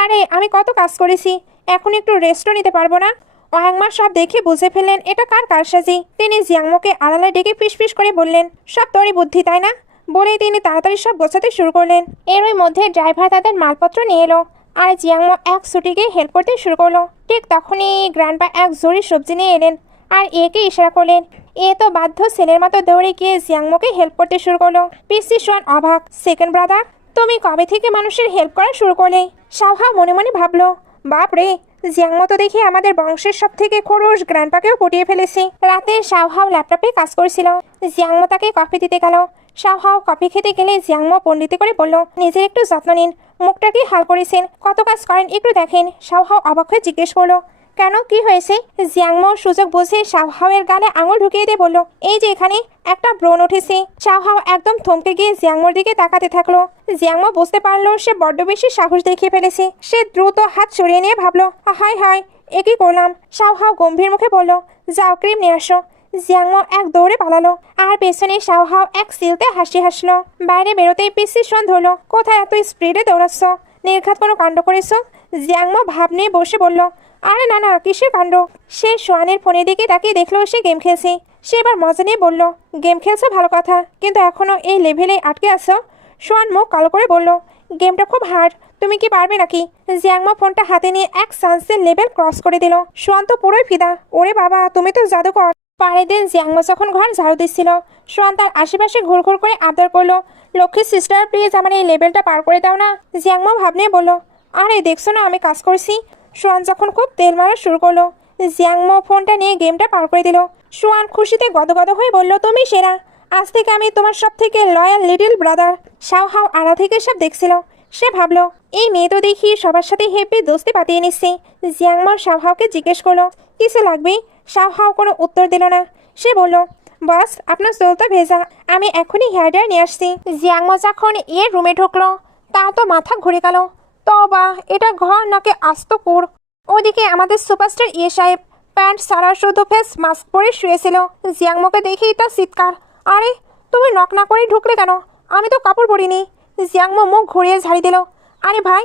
আরে আমি কত কাজ করেছি, এখন একটু রেস্টও নিতে পারবো না। ওয়াংমা সব দেখে বুঝে ফেললেন এটা কার কারসাজি। তিনি জিয়াংমোকে আড়ালে ডেকে ফিসফিস করে বললেন, সব তোরই বুদ্ধি তাই না? বলেই তিনি তাড়াতাড়ি সব গোছাতে শুরু করলেন। এরই মধ্যে ড্রাইভার তাদের মালপত্র নিয়ে এলো, আর জিয়াংমো এক ছুটিকে হেল্প করতে শুরু করলো। ঠিক তখনই গ্র্যান্ডপা এক জরি সবজি নিয়ে এলেন, আর একে ইশারা করলেন। এ তো বাধ্য ছেলের মতো দৌড়ে গিয়ে জিয়াংমোকে হেল্প করতে শুরু করলো। পিসি সোয়ান অবাক, সেকেন্ড ব্রাদার তুমি কবে থেকে মানুষের হেল্প করা শুরু করলে? শাওহা মনে মনে ভাবলো, বাপ রে, জিয়াংমো তো দেখি আমাদের বংশের সব থেকে খরুশ গ্র্যান্ডপাকেও পটিয়ে ফেলেছি। রাতে শাওহাও ল্যাপটপে কাজ করছিল, জিয়াংমো তাকে কফি দিতে গেল। শাওহাও কফি খেতে গেলে জিয়াংমো পণ্ডিতে করে বলল, নিজের একটু যত্ন নিন, মুখটা কি হাল করেছেন, কত কাজ করেন একটু দেখেন। শাওহাও অবাক হয়ে জিজ্ঞেস করলো, কেন কি হয়েছে? জিয়াংমো সুযোগ বুঝে শাওহাওয়ের গালে আঙুল ঢুকিয়ে দিয়ে বলল, এই যে এখানে একটা ব্রণ উঠেছে। শাওহাও একদম থমকে গিয়ে জিয়াংমোর দিকে তাকাতে থাকলো। জিয়াংমো বুঝতে পারলো সে বড্ড বেশি সাহস দেখিয়ে ফেলেছে। সে দ্রুত হাত সরিয়ে নিয়ে ভাবলো, হায় হায়, এ কি করলাম। শাওহাও গম্ভীর মুখে বলল, যাও ক্রিম নিয়ে আসো। জিয়াংমো এক দৌড়ে পালালো, আর পেছনে শাওহাও এক সিলতে হাসি হাসলো। বাইরে বেরোতেই পিসি সোয়ান ধরলো, কোথায় এত স্পিডে দৌড়াচ্ছ, নির্ঘাত কোনো কাণ্ড করেছো? জিয়াংমো ভাব নিয়ে বসে বলল, আরে না না, কিসের কাণ্ড। সে সোয়ানের ফোনের দিকে তাকিয়ে দেখলো সে গেম খেলছে। সে এবার মজা নিয়ে বলল, গেম খেলছো ভালো কথা, কিন্তু এখনো এই লেভেলে আটকে আছো। সোয়ান মুখ কালো করে বলল, গেমটা খুব হার্ড, তুমি কি পারবে নাকি? জিয়াংমো ফোনটা হাতে নিয়ে এক সান্সের লেভেল ক্রস করে দিল। সোয়ান তো পুরোই ফিদা, ওরে বাবা তুমি তো জাদুকর। পরের দিন জিয়াংমো যখন ঘর ঝাড়ু দিচ্ছিল, সোয়ান তার আশেপাশে ঘুর ঘুর করে আবদার করলো, লক্ষ্মী সিস্টার প্লিজ আমার এই লেভেলটা পার করে দাও না। জিয়াংমো ভাব নিয়ে বলল, আরে দেখছো না আমি কাজ করছি। সোয়ান যখন খুব তেল মারা শুরু করলো, জিয়াংমো ফোনটা নিয়ে গেমটা পার করে দিল। সোয়ান খুশিতে গদগদ হয়ে বলল, তুমি সেরা, আজ থেকে আমি তোমার সব থেকে লয়াল লিটল ব্রাদার। শাওহাও আড়া থেকে সব দেখছিল। সে ভাবলো, এই মেয়ে তো দেখি সবার সাথে হেপি দোস্তি পাতিয়ে নিচ্ছে। জিয়াংমো শাওহাওকে জিজ্ঞেস করলো, কিছু লাগবে? শাওহাও কোনো উত্তর দিল না। সে বলল, বস আপনার চুলটা ভেজা, আমি এখনই হেয়ার ড্রায়ার নিয়ে আসছি। জিয়াংমো যখন এর রুমে ঢুকলো, তাও তো মাথা ঘুরে গেল, তবা এটা ঘর নাকি আস্ত কুড়। ওদিকে আমাদের সুপারস্টার ইয়ে সাহেব প্যান্ট সারা শুধু ফেস মাস্ক পরে শুয়েছিল। জিয়াংমোকে দেখেই তার চিৎকার, আরে তুমি নক না করেই ঢুকলে কেন, আমি তো কাপড় পরিনি। জিয়াংমো মুখ ঘুরিয়ে ঝাড়ি দিল, আরে ভাই,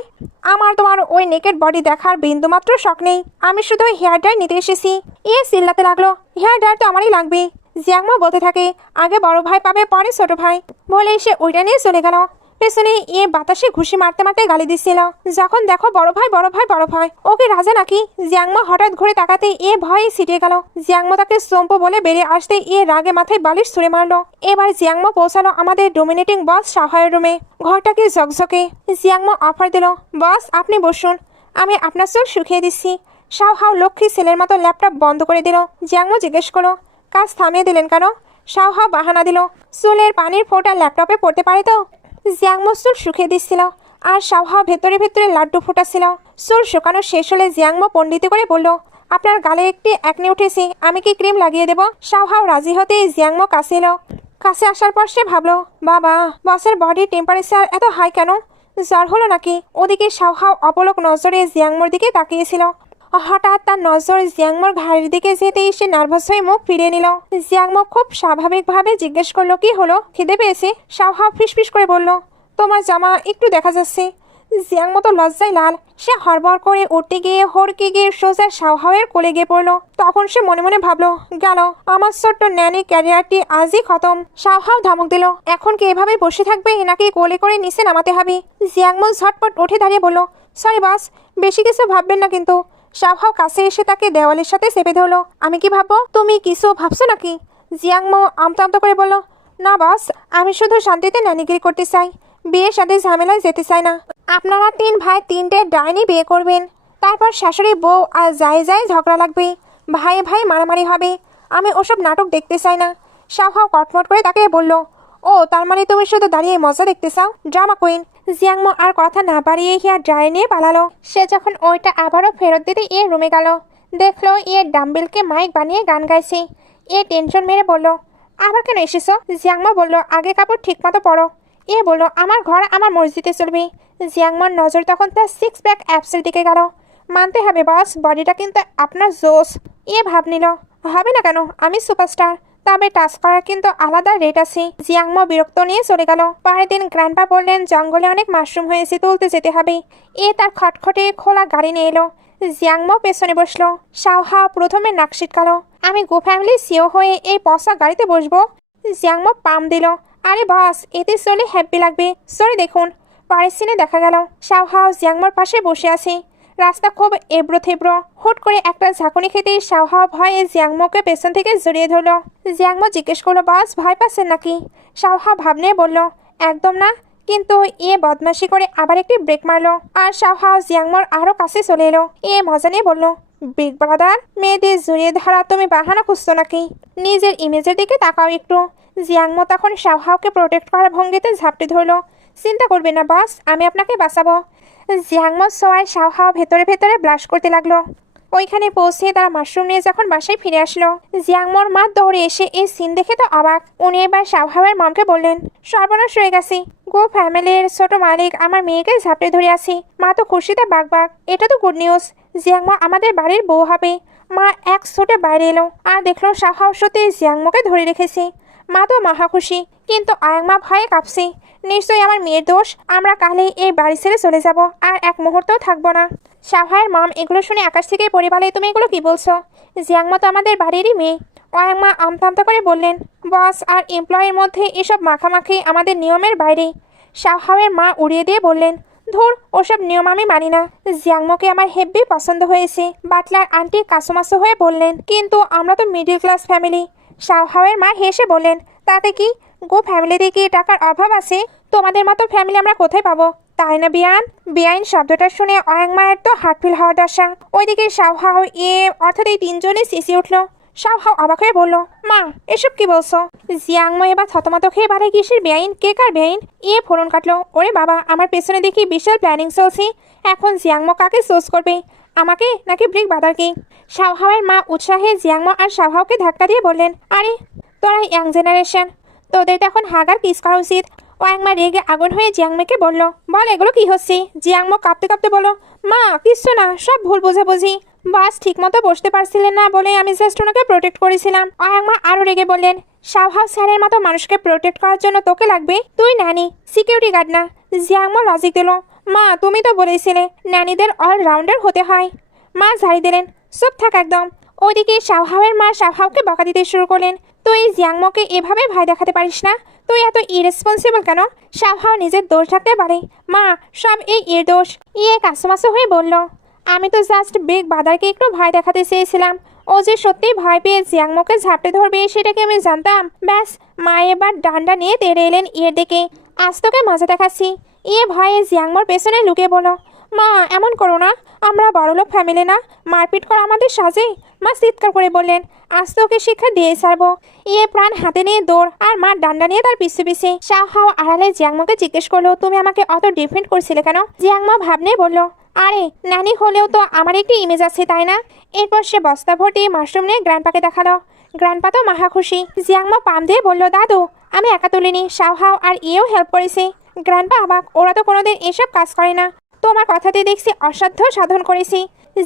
আমার তোমার ওই নেকেড বডি দেখার বিন্দুমাত্র শখ নেই, আমি শুধু হেয়ার ড্রায়ার নিতে এসেছি। এ চিল্লাতে লাগলো, হেয়ার ড্রায়ার তো আমারই লাগবে। জিয়াংমো বলতে থাকে, আগে বড় ভাই পাবে পরে ছোট ভাই, বলে সে ওইটা নিয়ে চলে গেল। পেছনে এ বাতাসে ঘুষি মারতে মারতে গালি দিচ্ছিল, যখন দেখো বড় ভাই বড় ভাই বড় ভাই, ওকে রাজা নাকি। জিয়াংমো হঠাৎ ঘুরে তাকাতে এ ভয়ে ছিটিয়ে গেল। জিয়াংমো তাকে সোম্পো বলে বেরিয়ে আসতে এ রাগে মাথায় বালিশ ছুঁড়ে মারলো। এবার জিয়াংমো পৌঁছালো আমাদের ডোমিনেটিং বস শাওহাওয়ের রুমে। ঘরটাকে ঝকঝকে। জিয়াংমো অফার দিল, বস আপনি বসুন, আমি আপনার চুল শুকিয়ে দিচ্ছি। শাওহাও লক্ষ্মী ছেলের মতো ল্যাপটপ বন্ধ করে দিল। জিয়াংমো জিজ্ঞেস করলো, কাজ থামিয়ে দিলেন কেন? শাওহাও বাহানা দিল, চুলের পানির ফোঁটা ল্যাপটপে পড়তে পারে তো। জিয়াংমো চুল শুকিয়ে দিচ্ছিল, আর শাওহাও ভেতরে ভেতরে লাড্ডু ফোটাচ্ছিল। চুল শুকানো শেষ হলে জিয়াংমো পণ্ডিতে করে বলল, আপনার গালে একটি একনি উঠেছি, আমি কি ক্রিম লাগিয়ে দেব? শাওহাও রাজি হতেই জিয়াংমো কাছে এলো। কাছে আসার পর সে ভাবলো, বাবা বসের বডি টেম্পারেচার এত হাই কেন, জ্বর হলো নাকি? ওদিকে শাওহাও অপলক নজরে জিয়াংমোর দিকে তাকিয়েছিল। হঠাৎ তার নজর জিয়াংমোর ঘাড়ের দিকে যেতেই সে নার্ভাস হয়ে মুখ ফিরিয়ে নিল। জিয়াংমো খুব স্বাভাবিকভাবে জিজ্ঞেস করলো, কি হলো, খিদে পেয়েছে? শাওহাও ফিসফিস করে বলল, তোমার জামা একটু দেখা যাচ্ছে। জিয়াংমো তো লজ্জায় লাল। সে হড়বড় করে উঠতে গিয়ে হড়কে গিয়ে সোজা শাওহাওয়ের কোলে গিয়ে পড়লো। তখন সে মনে মনে ভাবলো, গেল আমার ছোট্ট ন্যানি ক্যারিয়ারটি আজই খতম। শাওহাও ধমক দিল, এখন কি এভাবে বসে থাকবে নাকি কোলে করে নিচে নামাতে হবে? জিয়াংমো ঝটপট উঠে দাঁড়িয়ে বলল, সরি বস, বেশি কিছু ভাববেন না কিন্তু। শাওহাও কাছে এসে তাকে দেওয়ালের সাথে চেপে ধরলো। আমি কি ভাববো, তুমি কিছু ভাবছো নাকি? জিয়াংমো আমতা আমতা করে বলল, না বস, আমি শুধু শান্তিতে ন্যানিগিরি করতে চাই, বিয়ের সাথে ঝামেলায় যেতে চাই না। আপনারা 3 ভাই 3টে ডাইনি বিয়ে করবেন, তারপর শাশুড়ি বউ আর যায় যায় ঝগড়া লাগবে, ভাই ভাই মারামারি হবে, আমি ওসব নাটক দেখতে চাই না। শাওহাও কটমট করে তাকে বলল, ও তার মানে তুমি শুধু দাঁড়িয়ে মজা দেখতে চাও, ড্রামা কুইন। জিয়াংমো আর কথা না বাড়িয়ে হেয়ার ড্রায়ার নিয়ে পালালো। সে যখন ওইটা আবারও ফেরত দিতে এ রুমে গেল, দেখলো ডাম্বেলকে মাইক বানিয়ে গান গাইছে। টেনশন মেরে বলল, আবার কেন এসেছো? জিয়াংমা বলল, আগে কাপড় ঠিক মতো পরো। বলল, আমার ঘর আমার মসজিদে চলবে। জিয়াংমার নজর তখন তার সিক্স প্যাক অ্যাপসের দিকে গেল। মানতে হবে বস, বডিটা কিন্তু আপনার জোস। ভাব নিল, হবে না কেন, আমি সুপারস্টার। তবে টাচ করার কিন্তু আলাদা রেট আছে। জিয়াংমো বিরক্ত নিয়ে চলে গেল। পরের দিন গ্র্যান্ডপা বললেন, জঙ্গলে অনেক মাশরুম হয়েছে, তুলতে যেতে হবে। তার খটখটে খোলা গাড়ি নিয়ে এলো। জিয়াংমো পেছনে বসলো। শাওহা প্রথমে নাক সিটকালো। আমি গো ফ্যামিলি সিও হয়ে এই পসা গাড়িতে বসবো? জিয়াংমো পাম দিল। আরে বস, এতে চলে হ্যাপি লাগবে। সরি দেখুন। পরের সিনে দেখা গেল শাওহা জিয়াংমোর পাশে বসে আছে। রাস্তা খুব এবড়ো থেবড়ো। হুট করে একটা ঝাঁকুনি খেতেই শাওহা ভয়ে জিয়াংমোকে পেছন থেকে জড়িয়ে ধরলো। জিয়াংমো জিজ্ঞেস করলো, বস ভয় পাচ্ছেন নাকি? শাওহা ভাব নিয়ে বলল, একদম না, কিন্তু বদমাশি করে আবার একটি ব্রেক মারলো। আর শাওহা জিয়াংমোর আরো কাছে চলে এলো। মজা নিয়ে বলল, বিগ ব্রাদার, মেয়েদের জড়িয়ে ধরা তুমি বাহানা খুঁজছো নাকি? নিজের ইমেজের দিকে তাকাও একটু। জিয়াংমো তখন শাওহাকে প্রোটেক্ট করার ভঙ্গিতে ঝাপটে ধরলো। চিন্তা করবে না বস, আমি আপনাকে বাঁচাবো। জিয়াংমো সোয়ায় শাওহা ভেতরে ভেতরে ব্লাশ করতে লাগলো। ওইখানে পৌঁছে তারা মাশরুম নিয়ে যখন বাসায় ফিরে আসলো, জিয়াংমোর মা দৌড়ে এসে এই সিন দেখে তো অবাক। উনি এবার শাওহাওয়ের মমকে বললেন, সর্বনাশ হয়ে গেছে, গো ফ্যামিলির ছোট মালিক আমার মেয়েকে ঝাপটে ধরে আছি। মা তো খুশিতে বাগবাগ। এটা তো গুড নিউজ, জিয়াংমো আমাদের বাড়ির বউ হবে। মা এক ছোটে বাইরে এলো আর দেখলো শাওহাও সত্যি জিয়াংমোকে ধরে রেখেছে। মা তো মহা খুশি, কিন্তু আয়াংমা ভয়ে কাঁপছে। নিশ্চয়ই আমার মেয়ের দোষ। আমরা কালেই এই বাড়ি ছেড়ে চলে যাব, আর এক মুহূর্তও থাকবো না। শাওহায়ের মম এগুলো শুনে আকাশ থেকে পড়ে বলে, তুমি এগুলো কি বলছো? জিয়াংমা তো আমাদের বাড়িরই মেয়ে। আয়াংমা আমতা আমতা করে বললেন, বস আর এমপ্লয়ের মধ্যে এসব মাখামাখি আমাদের নিয়মের বাইরে। শাওহায়ের মা উড়িয়ে দিয়ে বললেন, ধুর, ওসব নিয়ম আমি মানি না। জিয়াংমোকে আমার হেব্বি পছন্দ হয়েছে। বাটলার আন্টি কাসুমাসু হয়ে বললেন, কিন্তু আমরা তো মিডল ক্লাস ফ্যামিলি। শাওহায়ের মা হেসে বললেন, তাতে কি, গো ফ্যামিলিতে কি টাকার অভাব আছে? তোমাদের মতো ফ্যামিলি আমরা কোথায় পাবো, তাই না বিয়ান? বেআইন শব্দটা শুনে অয়াংমায়ের তো হার্টফিল হওয়ার দশা। ওইদিকে শাওহাও অর্থাৎ এই তিনজনই চেঁচিয়ে উঠলো। শাওহাও অবাক হয়ে বলল, মা এসব কি বলছো? জিয়াংমো এবার থতমত খেয়ে বাড়ে, কিসের বেআইন, কে কার বেআইন? ফোরন কাটলো। ওরে বাবা, আমার পেছনে দেখি বিশাল প্ল্যানিং চলছে। এখন জিয়াংমো কাকে সোর্স করবে, আমাকে নাকি ব্রিক বাদারকে? শাওহাওয়ের মা উৎসাহে জিয়াংমো আর শাওহাওকে ধাক্কা দিয়ে বললেন, আরে তোরা ইয়াং জেনারেশন, তোদের তো এখন হাগার কিস করা উচিত। ওয়াংমা রেগে আগুন হয়ে জিয়াংমাকে বলল, বল এগুলো কি হচ্ছে? জিয়াংমো কাঁপতে কাঁপতে বলল, মা কিচ্ছু না, সব ভুল বোঝাবুঝি। বাস ঠিক মতো বসতে পারছিলেন না বলে আমি জাস্ট ওনাকে প্রোটেক্ট করেছিলাম। ওয়াংমা আরও রেগে বললেন, শাওহাও স্যারের মতো মানুষকে প্রোটেক্ট করার জন্য তোকে লাগবে? তুই ন্যানি, সিকিউরিটি গার্ড না। জিয়াংমো লজিক দিল, মা তুমি তো বলেছিলে ন্যানিদের অলরাউন্ডার হতে হয়। মা ঝাড়ি দিলেন, চুপ থাক একদম। ওইদিকে শাওহাওয়ের মা শাওহাওকে বকা দিতে শুরু করলেন, তুই জিয়াংমোকে এভাবে ভয় দেখাতে পারিস না। তুই এত ইরেসপন্সিবল কেন? শাওহাও নিজের দোষ থাকতে পারে। মা সব এর দোষ। কাসুমাসু হয়ে বলল, আমি তো জাস্ট বিগ বাদারকে একটু ভয় দেখাতে চেয়েছিলাম। ও যে সত্যিই ভয় পেয়ে জিয়াংমোকে ঝাপটে ধরবে সেটাকে আমি জানতাম। ব্যাস, মা এবার ডান্ডা নিয়ে তেড়ে এলেন দিকে। আজ তোকে মজা দেখাচ্ছি। ভয়ে জিয়াংমোর পেছনে লুকিয়ে বলো, মা এমন করো না, আমরা বড়লোক ফ্যামিলি না, মারপিট করা আমাদের সাজে। মা চিৎকার করে বললেন, আজ তোকে শিক্ষা দিয়ে ছাড়বো। প্রাণ হাতে নিয়ে দৌড়, আর মা ডান্ডা নিয়ে তার পিছু পিছে। শাওহাও আড়ালে জিয়াংমোকে জিজ্ঞেস করলো, তুমি আমাকে অত ডিফেন্ড করছিলে কেন? জিয়াংমো ভাবনে বলল, আরে নানি হলেও তো আমার একটি ইমেজ আছে, তাই না? এরপর সে বস্তা ভর্তি মাশরুম নিয়ে গ্র্যান্ডপাকে দেখালো। গ্র্যান্ডপা তো মাহা খুশি। জিয়াংমো পাম দিয়ে বলল, দাদু আমি একা তুলিনি, শাওহাও আর হেল্প করেছে। গ্র্যান্ডপা অবাক, ওরা তো কোনোদিন এসব কাজ করে না। তোমার কথাতে দেখছি অসাধ্য সাধন করেছি।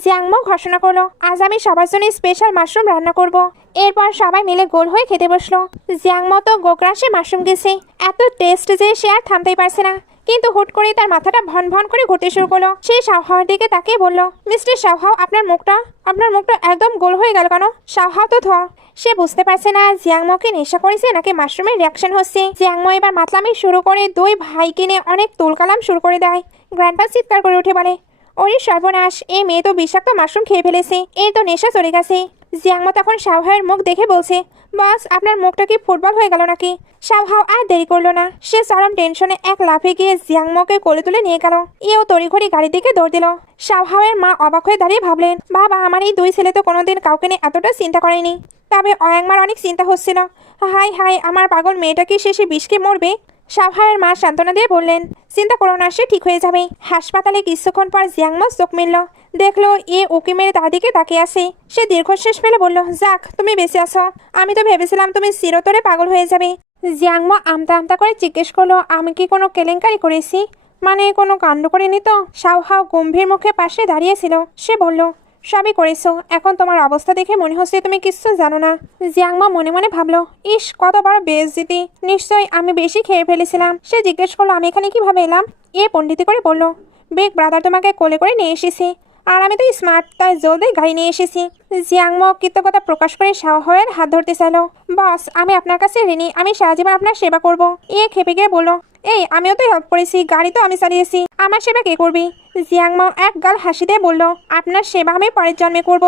জিয়াংমো ঘোষণা করলো, আজ আমি সবার জন্য স্পেশাল মাশরুম রান্না করব। এরপর সবাই মিলে গোল হয়ে খেতে বসলো। জিয়াংমো তো গোগ্রাসে মাশরুম গেছে, এত টেস্ট যে সে আর থামতেই পারছে না। কিন্তু হুট করে তার মাথাটা ভন ভন করে ঘুরতে শুরু করলো। সে শাওহাওর দিকে তাকিয়ে বলল, মিস্টার শাওহাও, আপনার মুখটা একদম গোল হয়ে গেল কেন? শাওহাও তো ধোয়া। সে বুঝতে পারছে না জিয়াংমোকে নেশা করেছে নাকি মাশরুমের রিয়াকশন হচ্ছে। জিয়াংমো এবার মাতলামি শুরু করে দুই ভাইকে নিয়ে অনেক তুলকালাম শুরু করে দেয়। গ্র্যান্ডপা চিৎকার করে উঠে বলে, ওরে সর্বনাশ, এই মেয়ে তো বিষাক্ত মাশরুম খেয়ে ফেলেছে, এর তো নেশা চলে গেছে। জিয়াংমো তখন শাওহাওয়ের মুখ দেখে বলছে, বস আপনার মুখটা কি ফুটবল হয়ে গেল নাকি? শাওহাও আর দেরি করলো না, সে চরম টেনশনে এক লাফে গিয়ে জিয়াংমোকে কোলে তুলে নিয়ে গেল। তড়িঘড়ি গাড়ির দিকে দৌড় দিল। শাওহাওয়ের মা অবাক হয়ে দাঁড়িয়ে ভাবলেন, বাবা আমার এই দুই ছেলে তো কোনোদিন কাউকে নিয়ে এতটা চিন্তা করেনি। তবে অয়াংমার অনেক চিন্তা হচ্ছিল, হাই হাই, আমার পাগল মেয়েটা কি শেষে বিষকে মরবে? শাওহাওয়ের মা সান্ত্বনা দিয়ে বললেন, চিন্তা করো না, সে ঠিক হয়ে যাবে। হাসপাতালে কিছুক্ষণ পর জিয়াংমো চোখ মিলল, দেখলো ওকে মেরে তার দিকে তাকিয়ে আছে। সে দীর্ঘশ্বাস ফেলে বলল, যাক তুমি বেঁচে আছো, আমি তো ভেবেছিলাম তুমি চিরতরে পাগল হয়ে যাবে। জিয়াংমো আমতা আমতা করে জিজ্ঞেস করলো, আমি কি কোনো কেলেঙ্কারি করেছি? মানে কোনো কাণ্ড করিনি তো? শাওহাও গম্ভীর মুখে পাশে দাঁড়িয়েছিল। সে বলল, সবই করেছো, এখন তোমার অবস্থা দেখে মনে হচ্ছে তুমি কিচ্ছু জানো না। জিয়াংমা মনে মনে ভাবলো, ইস কত বড় বেইজ্জতি, নিশ্চয়ই আমি বেশি খেয়ে ফেলেছিলাম। সে জিজ্ঞেস করলো, আমি এখানে কিভাবে এলাম? পণ্ডিতি করে বলল, বিগ ব্রাদার তোমাকে কোলে করে নিয়ে এসেছি, আর আমি তো স্মার্ট, তাই জলদি গাড়ি নিয়ে এসেছি। জিয়াংমো কৃতজ্ঞতা প্রকাশ করে শাওহাওয়ের হাত ধরতে চাইলো। বস, আমি আপনার কাছে ঋণী, আমি সারা জীবন আপনার সেবা করবো। খেপে গিয়ে বলল, আমিও তো হেল্প করেছি, গাড়ি তো আমি চালিয়েছি, আমার সেবা কে করবি? জিয়াংমো এক গাল হাসি দিয়ে বলল, আপনার সেবা আমি পরের জন্মে করব।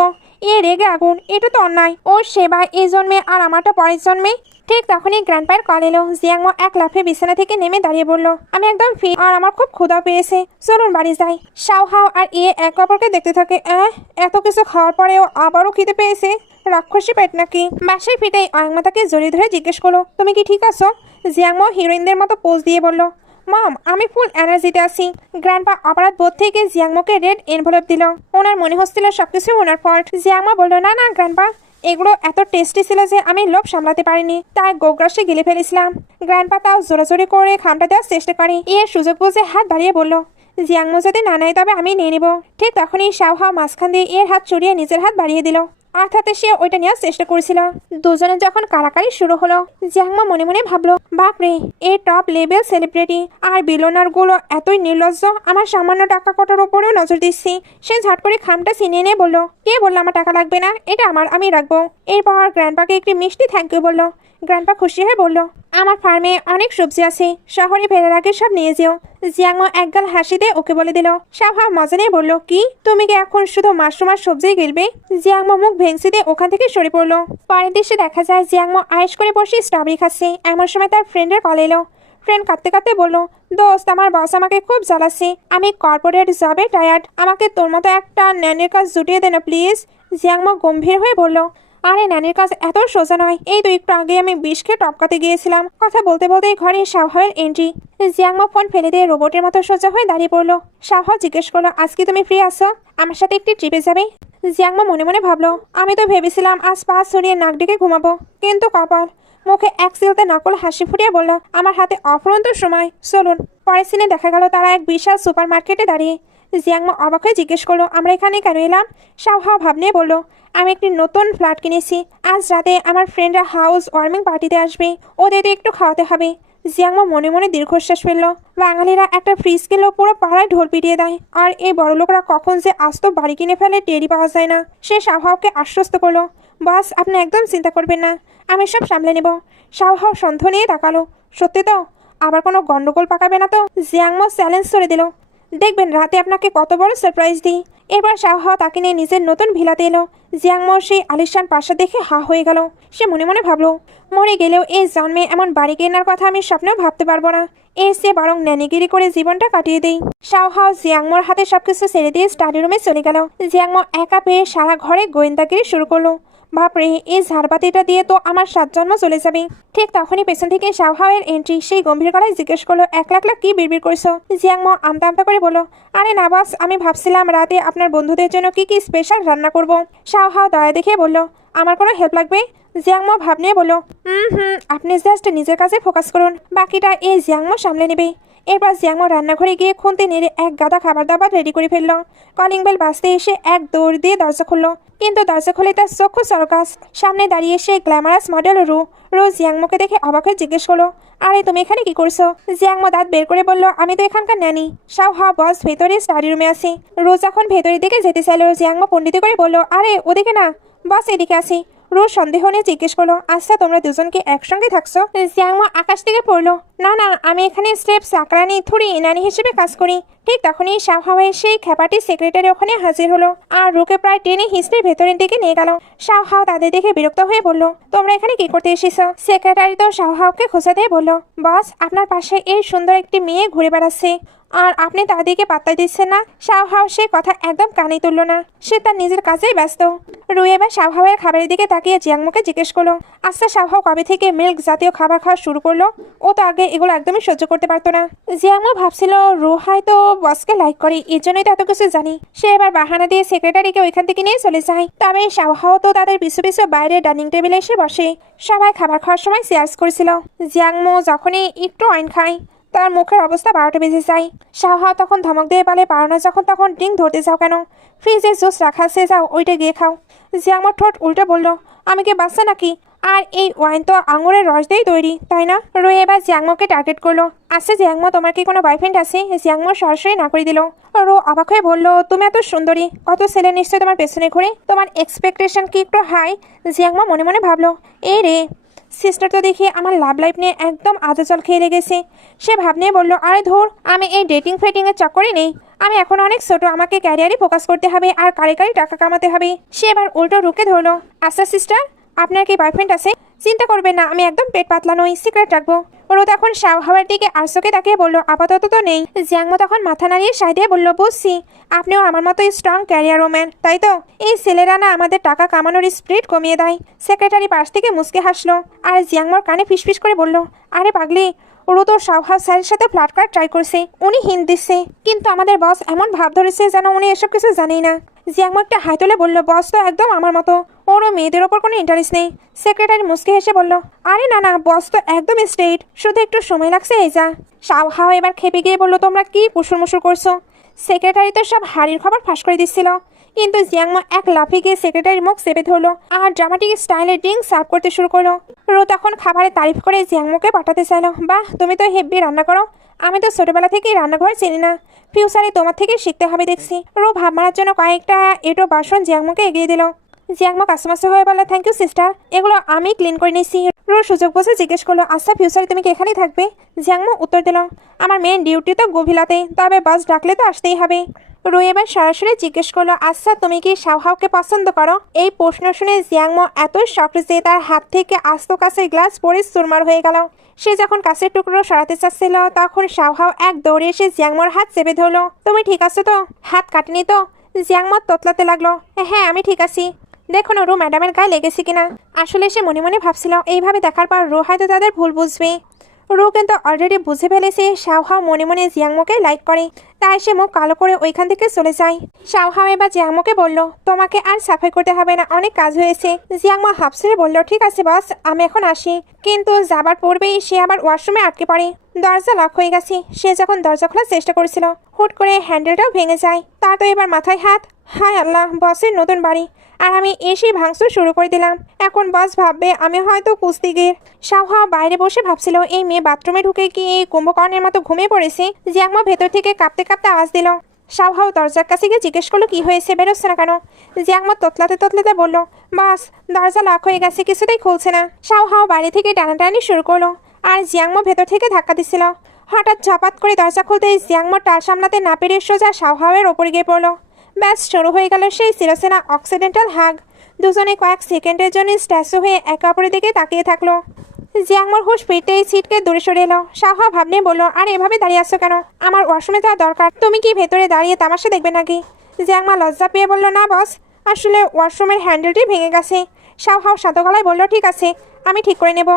রেগে আগুন, এটা তো অন্যায়। ওর সেবা এই জন্মে আর আমারটা পরের জন্মে। ঠিক তখনই গ্র্যান্ডপায়ের কল এলো। জিয়াংমো এক লাফে বিছানা থেকে নেমে দাঁড়িয়ে বলল, আমি একদম ফ্রি, আর আমার খুব ক্ষুধা পেয়েছে, চলুন বাড়ি যাই। শাওহাও আর এক অপরকে দেখতে থাকে। এত কিছু খাওয়ার পরেও আবারও খিদে পেয়েছে, রাক্ষসী পেট নাকি? বাসায় ফিরেই অয়াংমা তাকে জড়িয়ে ধরে জিজ্ঞেস করলো, তুমি কি ঠিক আছো? জিয়াংমো হিরোইনদের মতো পোজ দিয়ে বলল, মম, আমি ফুল এনার্জিতে আছি। গ্র্যান্ডপা অপরাধ বোধ থেকে জিয়াংমোকে রেড এনভেলপ দিল। ওনার মনে হচ্ছিল সবকিছু ওনার ফল্ট। জিয়াংমো বলল, না না গ্র্যান্ডপা, এগুলো এত টেস্টি ছিল যে আমি লোভ সামলাতে পারিনি, তাই গোগ্রাসে গিলে ফেলেছিলাম। গ্র্যান্ডপা তাও জোরাজোরি করে খামটা দেওয়ার চেষ্টা করে। সুযোগ বুঝে হাত বাড়িয়ে বলল, জিয়াংমো যদি না নেয় তবে আমি নিয়ে নিব। ঠিক তখনই শাওহাও মাঝখান দিয়ে হাত চড়িয়ে নিজের হাত বাড়িয়ে দিল। অর্থাৎ সে ওইটা নেওয়ার চেষ্টা করছিল। দুজনে যখন কারাকারি শুরু হলো, জিয়াংমা মনে মনে ভাবলো, বাপরে, টপ লেভেল সেলিব্রিটি আর বিলোনার গুলো এতই নির্লজ্জ, আমার সামান্য টাকা কটার ওপরেও নজর দিচ্ছি। সে ঝট করে খামটা ছিনিয়ে নিয়ে বলল, কে বললো আমার টাকা লাগবে না? এটা আমার, আমি রাখবো। এরপর গ্র্যান্ডপাকে একটি মিষ্টি থ্যাংক ইউ বলল। গ্র্যান্ডপা খুশি হয়ে বলল, আমার ফার্মে অনেক সবজি আছে, শহরে ফেরার আগে সব নিয়ে যেও। জিয়াংমো একগাল হাসি দিয়ে ওকে বলে দিল। শাওহাও মজা নিয়ে বলল, কি তুমি কি এখন শুধু মাশরুম আর সবজি গিলবে? জিয়াংমো মুখ ভেঙচি দিয়ে ওখান থেকে সরে পড়লো। পরের দৃশ্যে দেখা যায় জিয়াংমো আয়েশ করে বসে স্ট্রবেরি খাচ্ছে। এমন সময় তার ফ্রেন্ডের কল এলো। ফ্রেন্ড কাঁদতে কাঁদতে বলল, দোস্ত, আমার বস আমাকে খুব জ্বালাচ্ছে, আমি কর্পোরেট জবে টায়ার্ড, আমাকে তোর মতো একটা ন্যানের কাজ জুটিয়ে দে না প্লিজ। জিয়াংমো গম্ভীর হয়ে বলল, আরে নানির কাজ এত সোজা নয়, এই তো একটু আগে আমি বিষকে টপকাতে গিয়েছিলাম। কথা বলতে বলতে ঘরে শাওহাওয়ের এন্ট্রি। জিয়াংমো ফোন ফেলে দিয়ে রোবটের মতো সোজা হয়ে দাঁড়িয়ে পড়লো। শাওহাও জিজ্ঞেস করলো, আজকে তুমি ফ্রি আছো? আমার সাথে একটি ট্রিপে যাবে? জিয়াংমো মনে মনে ভাবলো, আমি তো ভেবেছিলাম আজ পা ছড়িয়ে নাক ডেকে ঘুমাবো, কিন্তু কপাল। মুখে এক সিলতে নকল হাসি ফুটিয়ে বলল, আমার হাতে অফুরন্ত সময়, চলুন। পরের সিনে দেখা গেল তারা এক বিশাল সুপার মার্কেটে দাঁড়িয়ে। জিয়াংমো অবাক হয়ে জিজ্ঞেস করলো, আমরা এখানে কেন এলাম? শাওহাও ভাব নিয়ে বলল, আমি একটি নতুন ফ্ল্যাট কিনেছি, আজ রাতে আমার ফ্রেন্ডরা হাউস ওয়ার্মিং পার্টিতে আসবে, ওদের একটু খাওয়াতে হবে। জিয়াংমো মনে মনে দীর্ঘশ্বাস ফেলল। বাঙালিরা একটা ফ্রিজ কিনলেও পুরো পাড়ায় ঢোল পিটিয়ে দেয়, আর এই বড়লোকরা কখন যে আস্ত বাড়ি কিনে ফেলে টেরই পাওয়া যায় না। সে শাওহাওকে আশ্বস্ত করলো, বস, আপনি একদম চিন্তা করবেন না, আমি সব সামলে নেব। শাওহাও সন্দেহ নিয়ে তাকালো, সত্যি তো? আবার কোনো গন্ডগোল পাকাবে না তো? জিয়াংমো চ্যালেঞ্জ করে দিল, দেখবেন রাতে আপনাকে কত বড় সারপ্রাইজ দিই। এবার শাওহাও তাকে নিয়ে নিজের নতুন ভিলাতে এলো। জিয়াংমো সেই আলিশান প্রাসাদ দেখে হা হয়ে গেল। সে মনে মনে ভাবলো, মরে গেলেও এই জন্মে এমন বাড়ি কেনার কথা আমি স্বপ্নেও ভাবতে পারবো না, সে বরং ন্যানিগিরি করে জীবনটা কাটিয়ে দেই। শাওহাও জিয়াংমোর হাতে সবকিছু ছেড়ে দিয়ে স্টাডি রুমে চলে গেল। জিয়াংমো একা পেয়ে সারা ঘরে গোয়েন্দাগিরি শুরু করলো। বাপরে, এই ঝাড়বাতিটা দিয়ে তো আমার 7 জন্ম চলে যাবে। ঠিক তখনই পেছন থেকে শাওহাওয়ের এন্ট্রি। সেই গম্ভীর গলায় জিজ্ঞেস করলো, 1 লাখ কি বিড়বিড় করছো? জিয়াংমো আমতা আমতা করে বলল, আরে না বস, আমি ভাবছিলাম রাতে আপনার বন্ধুদের জন্য কি কি স্পেশাল রান্না করব। শাওহাও দয়া দেখিয়ে বলল, আমার কোনো হেল্প লাগবে? জিয়াংমো ভাব নিয়ে বলল, আপনি জাস্ট নিজের কাছে ফোকাস করুন, বাকিটা জিয়াংমো সামলে নেবে। এরপর জিয়াংমো রান্নাঘরে গিয়ে খুন্তি নেড়ে এক গাদা খাবার দাবার রেডি করে ফেললো। কলিং বেল বাজতে এসে এক দৌড় দিয়ে দরজা খুললো, কিন্তু দরজা খুলে তার চক্ষু সরকাস। সামনে দাঁড়িয়ে সেই গ্ল্যামারাস মডেল রো জিয়াংমোকে দেখে অবাক হয়ে জিজ্ঞেস করলো, আরে তুমি এখানে কি করছো? জিয়াংমো দাঁত বের করে বলল, আমি তো এখানকার ন্যানি। শাওহাও বস ভেতরে স্টাডি রুমে আছে। রো যখন ভেতরের দিকে যেতে চাইলো, জিয়াংমো পণ্ডিতি করে বলল, আরে ওদিকে না, বস এদিকে আসি। রো সন্দেহ নিয়ে জিজ্ঞেস করলো, আচ্ছা তোমরা দুজনকে একসঙ্গে থাকছো? জিয়াংমো আকাশ থেকে পড়লো, না না, আমি এখানে স্টেপ চাকরানি থুড়ি নানি হিসেবে কাজ করি। ঠিক তখনই শাওহাওয়ের সেই খ্যাপাটি সেক্রেটারি ওখানে হাজির হলো, আর রোকে প্রায় টেনে হিস্ট্রির ভেতরের দিকে নিয়ে গেল। শাওহাও তাদের দেখে বিরক্ত হয়ে বলল, তোমরা এখানে কি করতে এসেছো? সেক্রেটারি তো শাওহাওকে খোঁচা দিয়ে বলল, বস, আপনার পাশে এই সুন্দর একটি মেয়ে ঘুরে বেড়াচ্ছে, আর আপনি তাদেরকে পাত্তা দিচ্ছেন না। শাওহাও সে কথা একদম কানে তুলল না, সে তার নিজের কাজেই ব্যস্ত। রুই এবার শাওহাওয়ের খাবারের দিকে তাকিয়ে জিয়াংমোকে জিজ্ঞেস করলো, আচ্ছা শাওহাও কবে থেকে মিল্ক জাতীয় খাবার খাওয়া শুরু করলো? ও তো আগে এগুলো একদমই সহ্য করতে পারতো না। জিয়াংমো ভাবছিল রু হয়তো বসকে লাইক করে, এর জন্যই তো এত কিছু জানি। সে এবার বাহানা দিয়ে সেক্রেটারিকে ওইখান থেকে নিয়ে চলে যায়। তবে শাওহাও তো তাদের পিছু পিছু বাইরে ডাইনিং টেবিলে এসে বসে। সবাই খাবার খাওয়ার সময় শেয়ার্স করেছিল। জিয়াংমো যখনই একটু ওয়াইন খায় তার মুখের অবস্থা 12টা বেজে যায়। শাওহাও তখন ধমক দিয়ে বলে, পারো না যখন তখন ড্রিঙ্ক ধরতে যাও কেন? ফ্রিজে জুস রাখা আছে, যাও ওইটা গিয়ে খাও। জিয়াংমো ঠোঁট উল্টে বলল, আমি কি বাচ্চা নাকি? আর এই ওয়াইন তো আঙুরের রস দিয়েই তৈরি, তাই না? রুই এবার জিয়াংমোকে টার্গেট করলো, আচ্ছা জিয়াংমো তোমার কি কোনো বয়ফ্রেন্ড আছে? জিয়াংমো সরাসরি না করে দিল। রু অবাক হয়ে বলল, তুমি এত সুন্দরী, কত ছেলে নিশ্চয় তোমার পেছনে ঘুরে, তোমার এক্সপেকটেশন কি একটু হাই? জিয়াংমো মনে মনে ভাবলো, এই রে সিস্টার তো দেখি আমার লাভ লাইফ নিয়ে একদম আদা জল খেয়ে লেগেছে। সে ভাব নিয়ে বলল, আরে ধর, আমি এই ডেটিং ফেটিংয়ের চক্করে নেই, আমি এখন অনেক ছোট, আমাকে ক্যারিয়ারে ফোকাস করতে হবে আর কারে কারে টাকা কামাতে হবে। সে এবার উল্টো রুকে ধরলো, আচ্ছা সিস্টার আপনার কি বয়ফ্রেন্ড আছে? চিন্তা করবেন না, আমি একদম পেট পাতলা নই, সিক্রেট রাখবো। রো তখন শাওহাওয়ের দিকে আরসোকে তাকিয়ে বলল, আপাতত তো নেই। জিয়াংমো তখন মাথা নাড়িয়ে সাই দিয়ে বলল, বুঝছি আপনিও আমার মতো স্ট্রং ক্যারিয়ার ওম্যান, তাই তো? এই ছেলেরা না আমাদের টাকা কামানোর স্পিরিট কমিয়ে দেয়। সেক্রেটারি পাশ থেকে মুসকে হাসলো আর জিয়াংমোর কানে ফিসফিস করে বলল, আরে পাগলি, ওরও তো শাওহাও স্যারের সাথে ফ্লার্ট করার ট্রাই করছে, উনি হিন্ট দিচ্ছে, কিন্তু আমাদের বস এমন ভাব ধরেছে যেন উনি এসব কিছু জানেই না। জিয়াংমো একটা হাই তুলে বলল, বস তো একদম আমার মতো, ওরও মেয়েদের ওপর কোনো ইন্টারেস্ট নেই। সেক্রেটারি মুসকে হেসে বলল, আরে না না, বস তো একদম স্ট্রেট, শুধু একটু সময় লাগছে এই যা। শাওহাও এবার খেপে গিয়ে বলল, তোমরা কি কুসুর মুসুর করছো? সেক্রেটারি তো সব হাড়ির খবর ফাঁস করে দিচ্ছিল, কিন্তু জিয়াংমো এক লাফে গিয়ে সেক্রেটারির মুখ চেপে ধরলো আর ড্রামাটিক স্টাইলে ড্রিঙ্ক সার্ভ করতে শুরু করলো। রো তখন খাবারের তারিফ করে জিয়াংমোকে পাঠাতে চাইলো, বাহ তুমি তো হেব্বি রান্না করো, আমি তো ছোটবেলা থেকেই রান্নাঘর চিনি না, ফিউচারে তোমার থেকে শিখতে হবে দেখছি। রো ভাব মারার জন্য কয়েকটা এটো বাসন জিয়াংমোকে এগিয়ে দিল। জিয়াংমো কাস্টমার হয়ে বলল, থ্যাংক ইউ সিস্টার, এগুলো আমি ক্লিন করে নিচ্ছি। রো সুযোগ বুঝে জিজ্ঞেস করলো, আচ্ছা ফিউচারে তুমি কি এখানেই থাকবে? জিয়াংমো উত্তর দিল, আমার মেন ডিউটি তো গভীরাতে, তবে বাস ডাকলে তো আসতেই হবে। রো এবার সরাসরি জিজ্ঞেস করলো, আচ্ছা তুমি কি শাওহাওকে পছন্দ করো? এই প্রশ্ন শুনে জিয়াংমো এত শক্ট যে তার হাত থেকে আস্ত কাছের গ্লাস পরে চুরমার হয়ে গেল। সে যখন কাছের টুকরো সরাতে চাচ্ছিল তখন শাওহাও এক দৌড়ে এসে জিয়াংমোর হাত চেপে ধরলো। তুমি ঠিক আছো তো? হাত কাটেনি তো? জিয়াংমো তোতলাতে লাগলো, হ্যাঁ আমি ঠিক আছি, দেখো না রু ম্যাডামের গায়ে লেগেছে কিনা। আসলে সে মনে মনে ভাবছিল এইভাবে দেখার পর রু হয়তো তাদের ভুল বুঝবে। রু কিন্তু অলরেডি বুঝে ফেলেছে শাওহাও মনে মনে জিয়াংমোকে লাইক করে, তাই সে মুখ কালো করে ওইখান থেকে চলে যায়। শাওহাও এবার জিয়াংমোকে বলল, তোমাকে আর সাফাই করতে হবে না, অনেক কাজ হয়েছে। জিয়াংমো হাফসে বলল, ঠিক আছে বস, আমি এখন আসি। কিন্তু যাবার পূর্বেই সে আবার ওয়াশরুমে আটকে পড়ে। দরজা লক হয়ে গেছে। সে যখন দরজা খোলার চেষ্টা করেছিল হুট করে হ্যান্ডেলটাও ভেঙে যায়। তার তো এবার মাথায় হাত, হায় আল্লাহ, বসের নতুন বাড়ি আর আমি এসেই ভাঙচুর শুরু করে দিলাম, এখন বস ভাববে আমি হয়তো কুস্তিগির। শাওহাও বাইরে বসে ভাবছিল এই মেয়ে বাথরুমে ঢুকে কি এই কুম্ভকর্ণের মতো ঘুমিয়ে পড়েছে। জিয়াংমো ভেতর থেকে কাঁপতে কাঁপতে আওয়াজ দিল। শাওহাও দরজার কাছে গিয়ে জিজ্ঞেস করলো, কি হয়েছে, বেরোচ্ছে না কেন? জিয়াংমো তোতলাতে তোতলাতে বলল, বাস দরজা লক হয়ে গেছে, কিছুতেই খুলছে না। শাওহাও বাইরে থেকে টানাটানি শুরু করলো আর জিয়াংমো ভেতর থেকে ধাক্কা দিচ্ছিল। হঠাৎ ঝপাত করে দরজা খুলতেই জিয়াংমো টাল সামলাতে না পেরে সোজা শাওহাওয়ের ওপরে গিয়ে পড়লো। ব্যাস শুরু হয়ে গেল সেই চিরচেনা অক্সিডেন্টাল হাগ। দুজনে কয়েক সেকেন্ডের জন্য স্ট্যাচু হয়ে একে অপরের দিকে তাকিয়ে থাকলো। জিয়াংমোর হুঁশ ফিরতেই ছিটকে দূরে সরে এলো। শাওহাও ভাবনে বলল, আর এভাবে দাঁড়িয়ে আসছো কেন? আমার ওয়াশরুমে যাওয়া দরকার, তুমি কি ভেতরে দাঁড়িয়ে তামাশা দেখবে নাকি? জিয়াংমা লজ্জা পেয়ে বলল, না বস, আসলে ওয়াশরুমের হ্যান্ডেলটি ভেঙে গেছে। শাওহাও সাদা গলায় বলল, ঠিক আছে, আমি ঠিক করে নেব।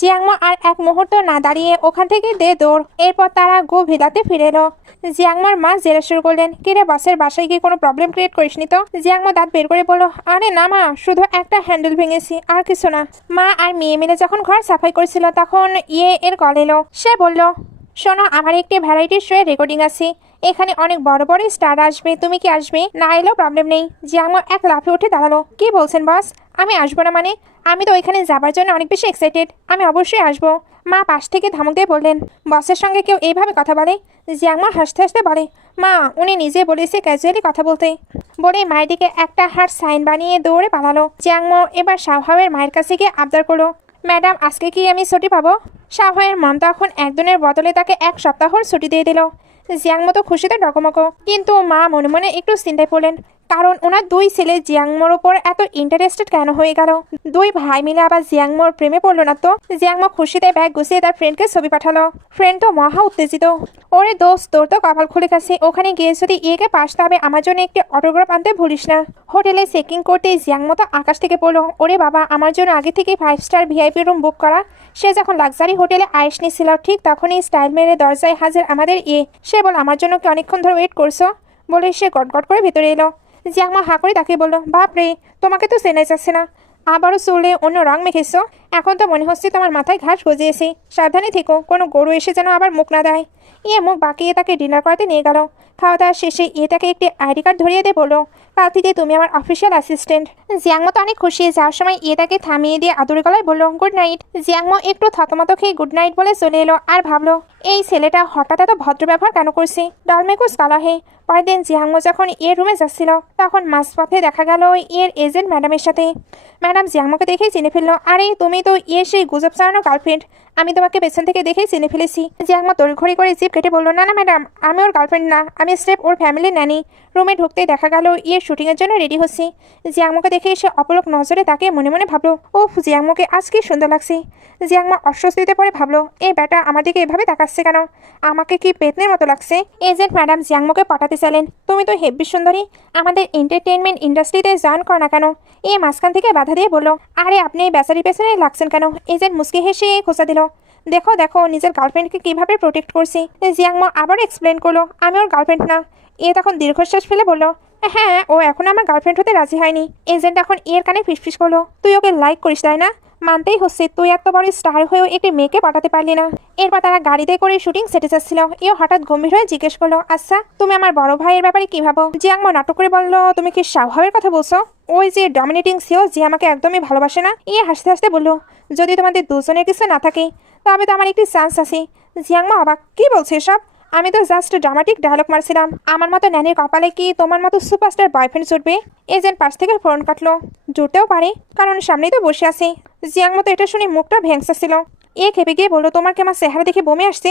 জিয়াংমো আর এক মুহূর্ত না দাঁড়িয়ে ওখান থেকে দৌড়। এরপর তারা ভিলাতে ফিরে এলো। জিয়াংমোর মা জেরা শুরু করলেন, কিরে বাসের বাসায় গিয়ে কোনো প্রবলেম ক্রিয়েট করিসনি তো? জিয়াংমো দাঁত বের করে বলল, আরে না মা, শুধু একটা হ্যান্ডেল ভেঙেছি, আর কিছু না। মা আর মেয়ে মিলে যখন ঘর সাফাই করেছিল তখন এর কল এলো। সে বলল, শোনো, আমার একটি ভ্যারাইটি শোয়ের রেকর্ডিং আছে, এখানে অনেক বড় বড় স্টার আসবে, তুমি কি আসবে? না এলেও প্রবলেম নেই। জিয়াংমো এক লাফে উঠে দাঁড়ালো, কি বলছেন বস? আমি আসবো না মানে? আমি তো ওইখানে যাবার জন্য অনেক বেশি এক্সাইটেড, আমি অবশ্যই আসবো। মা পাশ থেকে ধমক দিয়ে বললেন, বসের সঙ্গে কেউ এইভাবে কথা বলে? জিয়াংমো হাসতে হাসতে বলে, মা উনি নিজে বলেছে ক্যাজুয়ালি কথা বলতে। বলে মায়ের দিকে একটা হার্ট সাইন বানিয়ে দৌড়ে পালালো। জিয়াংমো এবার শাওহাওয়ের মায়ের কাছে গিয়ে আবদার করলো, ম্যাডাম আজকে কি আমি ছুটি পাবো? শাওহাওয়ের মন তখন একদিনের বদলে তাকে এক সপ্তাহর ছুটি দিয়ে দিল। জিয়াংমো তো খুশিতে ডকমক, কিন্তু মা মনে মনে একটু চিন্তায় পড়লেন, কারণ ওনার দুই ছেলে জিয়াংমোর ওপর এত ইন্টারেস্টেড কেন হয়ে গেল? দুই ভাই মিলে আবার জিয়াংমোর প্রেমে পড়লো না তো? জিয়াংমো খুশিতে ব্যাগ গুছিয়ে তার ফ্রেন্ডকে ছবি পাঠালো। ফ্রেন্ড তো মহা উত্তেজিত। ওরে দোস্ত, তোর তো কপাল খুলে গেছে। ওখানে গিয়ে যদি ইয়েকে পাসতে হবে, আমার জন্য একটি অটোগ্রাফ আনতে ভুলিস না। হোটেলে চেকিং করতেই জিয়াংমো তো আকাশ থেকে পড়লো, ওরে বাবা, আমার জন্য আগে থেকে 5 স্টার ভিআইপি রুম বুক করা। সে যখন লাক্সারি হোটেলে আয়েশ নিছিল, ঠিক তখনই স্টাইল মেরে দরজায় হাজির আমাদের সে বল, আমার জন্য কি অনেকক্ষণ ধরে ওয়েট করছো? বলে সে গটগট করে ভেতরে এলো। জিয়াংমা হা করে তাকে বলল, বাপ রে, তোমাকে তো চেনাই যাচ্ছে না। আবারও চুলে অন্য রং মেখেছো। এখন তো মনে হচ্ছে তোমার মাথায় ঘাস গজিয়েছে। সাবধানে থেকো, কোনো গরু এসে যেন আবার মুখ না দেয়। মুখ বাঁকিয়ে তাকে ডিনার করাতে নিয়ে গেল। খাওয়া দাওয়া শেষে তাকে একটি আইডি কার্ড ধরিয়ে দিয়ে বললো, কাল থেকে তুমি আমার অফিসিয়াল অ্যাসিস্ট্যান্ট। জিয়াংমো তো অনেক খুশি। যাওয়ার সময় তাকে থামিয়ে দিয়ে আদুরে গলায় বললো, গুড নাইট। জিয়াংমো একটু থতমত খেয়ে গুড নাইট বলে চলে এলো। আর ভাবলো, এই ছেলেটা হঠাৎ এত ভদ্র ব্যবহার কেন করছে? ডালমেকুস কালা হে। পরের দিন জিয়াংমো যখন রুমে যাচ্ছিল, তখন মাঝপথে দেখা গেল এজেন্ট ম্যাডামের সাথে। ম্যাডাম জিয়াংমোকে দেখেই চিনে ফেললো, আরে তুমি তো সেই গুজব চালানো গার্লফ্রেন্ড। আমি তোমাকে পেছন থেকে দেখেই চিনে ফেলেছি। জিয়াংমো তড়িঘড়ি করে জিপ কেটে বললো, না না ম্যাডাম, আমি ওর গার্লফ্রেন্ড না, আমি স্রেফ ওর ফ্যামিলির ন্যানি। রুমে ঢুকতেই দেখা গেল শুটিংয়ের জন্য রেডি হচ্ছি। জিয়াংমোকে দেখে সে অপলক নজরে তাকে মনে মনে ভাবলো, ও জিয়াংমোকে আজ কি সুন্দর লাগছে। জিয়াংমো অস্বস্তিতে পরে ভাবলো, এই ব্যাটা আমার দিকে এভাবে তাকাচ্ছে কেন? আমাকে কি পেতনের মতো লাগছে? এজেন্ট ম্যাডাম জিয়াংমোকে পটাতে চাইলেন, তুমি তো হেব্বি সুন্দরী, আমাদের এন্টারটেইনমেন্ট ইন্ডাস্ট্রিতে জয়েন কর না কেন? মাঝখান থেকে বাধা দিয়ে বললো, আরে আপনি এই বেচারি পেছনে লাগছেন কেন? এজেন্ট মুচকি হেসে খোঁচা দিল, দেখো দেখো নিজের গার্লফ্রেন্ডকে কিভাবে প্রোটেক্ট করছি। জিয়াংমো আবার এক্সপ্লেন করলো, আমি ওর গার্লফ্রেন্ড না। তখন দীর্ঘশ্বাস ফেলে বলল, হ্যাঁ, ও এখন আমার গার্লফ্রেন্ড হতে রাজি হয়নি। এজেন্ট এখন কানে ফিসফিস করলো, তুই ওকে লাইক করিস তাই না? মানতেই হচ্ছে, তুই এত বড় স্টার হয়েও একটি মেয়েকে পাঠাতে পারলি না। এরপর তারা গাড়িতে করে শুটিং সেটে যাচ্ছিল। হঠাৎ গম্ভীর হয়ে জিজ্ঞেস করলো, আচ্ছা তুমি আমার বড় ভাইয়ের ব্যাপারে কি ভাবো? জিয়াংমো নাটক করে বলল, তুমি কি স্বভাবের কথা বলছো? ওই যে ডমিনেটিং সিও, যে আমাকে একদমই ভালোবাসে না। হাসতে হাসতে বললো, যদি তোমাদের দুজনের কিছু না থাকে, তবে তো আমার একটি চান্স আছে। জিয়াংমো অবাক, কি বলছে এসব? আমি তো জাস্ট ড্রামাটিক ডায়লগ মারছিলাম। আমার মতো ন্যানির কপালে কি তোমার মতো সুপারস্টার বয়ফ্রেন্ড জুটবে? এজেন্ট পাশ থেকে ফোন কাটলো, জুটতেও পারে, কারণ সামনেই তো বসে আছে। জিয়াংমো তো এটা শুনে মুখটা ভেঙছিল। খেপে গিয়ে বললো, তোমার কি আমার চেহারা দেখে বমি আসছে?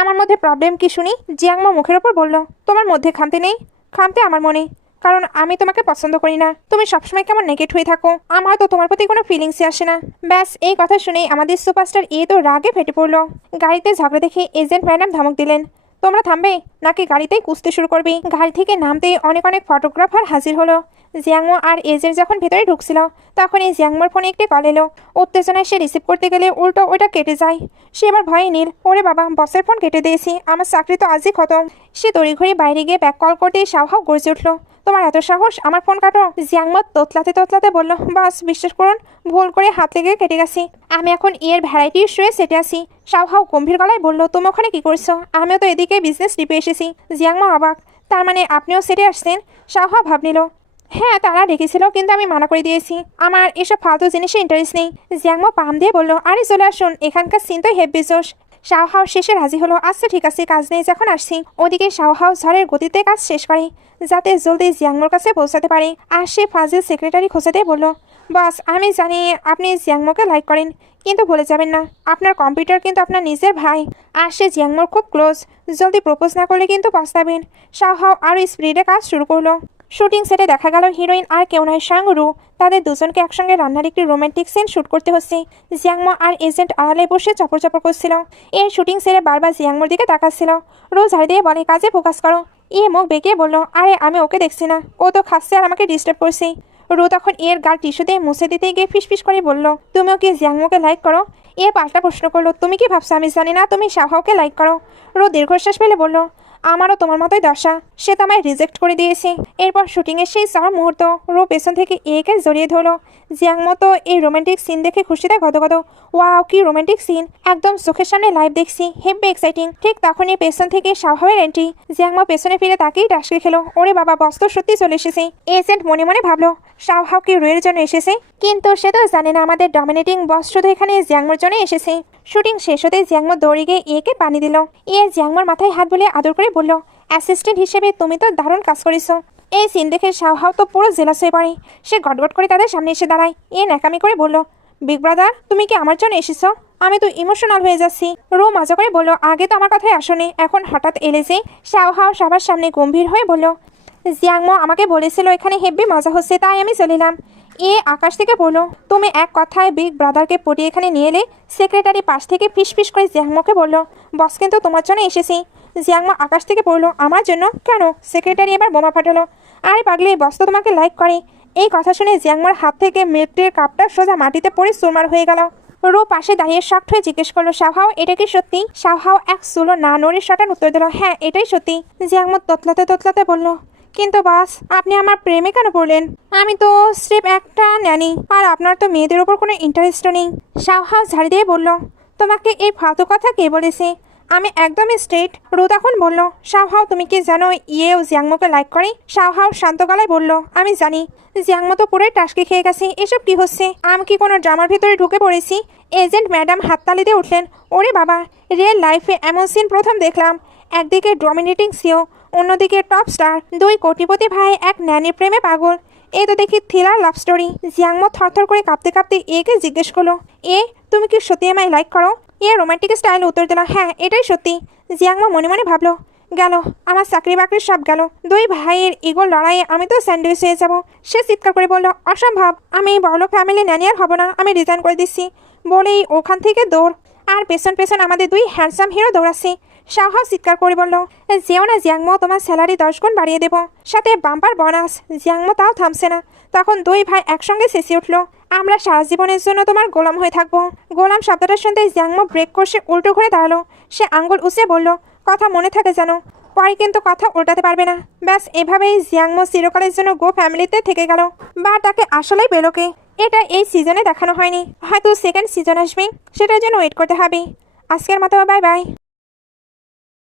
আমার মধ্যে প্রবলেম কি শুনি? জিয়াংমো মুখের ওপর বলল, তোমার মধ্যে খামতে নেই? খামতে আমার মনে, কারণ আমি তোমাকে পছন্দ করি না। তুমি সবসময় কেমন নেগেট হয়ে থাকো, আমার তো তোমার প্রতি কোনো ফিলিংসই আসে না। ব্যাস এই কথা শুনেই আমাদের সুপারস্টার তো রাগে ফেটে পড়লো। গাড়িতে ঝগড়া দেখে এজেন্ট ম্যাডাম ধমক দিলেন, তোমরা থামবে নাকি গাড়িতেই কুস্তি শুরু করবে? গাড়ি থেকে নামতেই অনেক অনেক ফটোগ্রাফার হাজির হলো। জিয়াংমো আর এজেন্ট যখন ভেতরে ঢুকছিল, তখন জিয়াংমোর ফোনে একটি কল এলো। উত্তেজনায় সে রিসিভ করতে গেলে উল্টো ওইটা কেটে যায়। সে এবার ভয়ে নীল, ওরে বাবা, বসের ফোন কেটে দিয়েছি, আমার চাকরি তো আজই খতম। সে তড়িঘড়ি বাইরে গিয়ে ব্যাক কল করতেই সাহস গর্জে উঠলো, তোমার এত সাহস, আমার ফোন কাটো। জিয়াংমো তোতলাতে তোতলাতে বলল, বাস বিশ্বাস করুন, ভুল করে হাত লেগে কেটে গেছি। আমি এখন ভ্যারাইটি শুয়ে সেটে আসি। সাহস গম্ভীর গলায় বলল, তুমি ওখানে কি করছো? আমিও তো এদিকে বিজনেস ট্রিপে এসেছি। জিয়াংমো অবাক, তার মানে আপনিও সেটে আসছেন? সাহস ভাব নিল, হ্যাঁ তারা ডেকেছিল, কিন্তু আমি মানা করে দিয়েছি, আমার এসব ফালতু জিনিসে ইন্টারেস্ট নেই। জিয়াংমো পাম দিয়ে বলল, আরে চলে আসুন, এখানকার সিন তো হেব্বি জোশ। শাওহাও শেষে রাজি হলো, আচ্ছা ঠিক আছে, কাজ নেই যখন আসছি। ওদিকে শাওহাও ঝড়ের গতিতে কাজ শেষ করে, যাতে জলদি জিয়াংমোর কাছে পৌঁছাতে পারে। আর সে ফাজিল সেক্রেটারি খোঁজাতে বলল, বস আমি জানি আপনি জিয়াংমোকে লাইক করেন, কিন্তু ভুলে যাবেন না আপনার কম্পিউটার কিন্তু আপনার নিজের ভাই, আর সে জিয়াংমোর খুব ক্লোজ। জলদি প্রপোজ না করলে কিন্তু পস্তাবেন। শাওহাও আরও স্পিডে কাজ শুরু করলো। শুটিং সেটে দেখা গেল হিরোইন আর কেউ নয়, সাংরু। তাদের দুজনকে একসঙ্গে রান্নার একটি রোমান্টিক সিন শুট করতে হচ্ছে। জিয়াংমো আর এজেন্ট আড়ালে বসে চপড় চপড় করছিল। শুটিং সেটে বারবার জিয়াংমোর দিকে তাকাচ্ছিল। রোজ ঝাড়ি দিয়ে বলে, কাজে ফোকাস করো। মুখ বেঁকিয়ে বলল, আরে আমি ওকে দেখছি না, ও তো খাচ্ছে আর আমাকে ডিস্টার্ব করছে। রো তখন গাল টিস্যু দিয়ে মুছে দিতে গিয়ে ফিসফিস করে বলল, তুমিও কি জিয়াংমোকে লাইক করো? পাল্টা প্রশ্ন করলো, তুমি কি ভাবছো আমি জানি না তুমি শাওহাওকে লাইক করো? রো দীর্ঘশ্বাস ফেলে বলল, আমারও তোমার মতোই দশা, সে তো আমায় রিজেক্ট করে দিয়েছে। এরপর শুটিংয়ের সেই চরম মুহূর্ত, রো পেছন থেকে কে জড়িয়ে ধরলো। জিয়াংমো তো এই রোমান্টিক সিন দেখে খুশিতে গদগদ, ওয়াও কি রোমান্টিক সিন, একদম চোখের সামনে লাইভ দেখছি, হেব্বি এক্সাইটিং। ঠিক তখনই পেছন থেকে শাওহাওয়ের এন্ট্রি। জিয়াংমো পেছনে ফিরে তাকেই ডাসকে খেলো, ওরে বাবা, বস তো সত্যি চলে এসেছে। এজেন্ট মনে মনে ভাবলো, শাওহাও কি রুয়ের জন্য এসেছে, কিন্তু সে তো জানে না আমাদের ডমিনেটিং বস শুধু এখানে জিয়াংমোর জন্য এসেছে। শুটিং শেষ হতে জিয়াংমো দৌড়ে গিয়ে কে পানি দিল। জিয়াংমোর মাথায় হাত বলে আদর করে বলল, অ্যাসিস্ট্যান্ট হিসেবে তুমি তো দারুণ কাজ করেছো। এই সিন দেখে শাওহাও তো পুরো জেলাস হয়ে পড়ে। সে গটগট করে তাদের সামনে এসে দাঁড়ায়। ন্যাকামি করে বলল, বিগ ব্রাদার তুমি কি আমার জন্য এসেছো? আমি তো ইমোশনাল হয়ে যাচ্ছি। রো মজা করে বলল, আগে তো আমার কথাই আসনে, এখন হঠাৎ এলে যে? শাওহাও সবার সামনে গম্ভীর হয়ে বলল, জিয়াংমো আমাকে বলেছিল এখানে হেব্বি মজা হচ্ছে, তাই আমি চলিলাম। আকাশ থেকে বললো, তুমি এক কথায় বিগ ব্রাদারকে পটিয়ে এখানে নিয়ে এলে। সেক্রেটারি পাশ থেকে ফিস করে জিয়াংমোকে বলল, বস কিন্তু তোমার জন্য এসেছি। জিয়াংমো আকাশ থেকে বলল, আমার জন্য কেন? সেক্রেটারি এবার বোমা ফাটালো, আরে পাগলি, বস তো তোমাকে লাইক করে। এই কথা শুনে জিয়াংমোর হাত থেকে মিল্ক টির কাপটা সোজা মাটিতে পড়ে চুরমার হয়ে গেল। রো পাশে দাঁড়িয়ে শক্ট হয়ে জিজ্ঞেস করলো, শাওহাও এটা কি সত্যি? শাওহাও এক সুলো না নড়ে শটান উত্তর দিল, হ্যাঁ এটাই সত্যি। জিয়াংমো তোতলাতে বলল, কিন্তু বাস আপনি আমার প্রেমে কেন পড়লেন? আমি তো স্রেফ একটা ন্যানি, আর আপনার তো মেয়েদের ওপর কোনো ইন্টারেস্টও নেই। শাওহাও ঝাড়ি দিয়ে বলল, তোমাকে এই ফালতু কথা কে বলেছে? আমি একদমই স্ট্রেট। রু তখন বলল, শাওহাও তুমি কি জানো ইয়েও জিয়াংমোকে লাইক করে? শাওহাও শান্ত গলায় বলল, আমি জানি। জিয়াংমো তো পুরোই টাসকে খেয়ে গেছে, এসব কি হচ্ছে? আমি কি কোনো ড্রামার ভিতরে ঢুকে পড়েছি? এজেন্ট ম্যাডাম হাততালি দিয়ে উঠলেন, ওরে বাবা, রিয়েল লাইফে এমন সিন প্রথম দেখলাম। একদিকে ডমিনেটিং সিও, অন্যদিকে টপ স্টার, দুই কোটিপতি ভাই এক ন্যানির প্রেমে পাগল। এ তো দেখি থ্রিলার লাভ স্টোরি। জিয়াংমো থরথর করে কাঁপতে একে জিজ্ঞেস করলো, তুমি কি সত্যি আমায় লাইক করো? রোমান্টিক স্টাইল উত্তর দিল, হ্যাঁ এটাই সত্যি। জিয়াংমো মনে মনে ভাবলো, গেল আমার চাকরি বাকরি সব গেল। দুই ভাইয়ের ইগোর লড়াইয়ে আমি তো স্যান্ডউইচ হয়ে যাব। সে চিৎকার করে বলল, অসম্ভব, আমি বড়লোক ফ্যামিলি ন্যানিয়ার হব না, আমি রিজাইন করে দিচ্ছি। বলেই ওখান থেকে দৌড়, আর পেছন আমাদের দুই হ্যান্ডসাম হিরো দৌড়াচ্ছে। শাওহাও চিৎকার করে বলল, যেও না জিয়াংমো, তোমার স্যালারি 10 গুণ বাড়িয়ে দেবো, সাথে বাম্পার বোনাস। জিয়াংমো তাও থামছে না। তখন দুই ভাই একসঙ্গে চেঁচিয়ে উঠল, আমরা সারা জীবনের জন্য তোমার গোলাম হয়ে থাকবো। গোলাম শব্দটা শুনতে জিয়াংমো ব্রেক কষে উল্টো ঘুরে দাঁড়ালো। সে আঙ্গুল উঁচিয়ে বলল, কথা মনে থাকে জানো, পরে কিন্তু কথা উল্টাতে পারবে না। ব্যাস এভাবেই জিয়াংমো চিরকালের জন্য গো ফ্যামিলিতে থেকে গেল। বা তাকে আসলেই পেলোকে, এটা এই সিজনে দেখানো হয়নি, হয়তো সেকেন্ড সিজন আসবে, সেটার জন্য ওয়েট করতে হবে। আজকের মতো বাই বাই।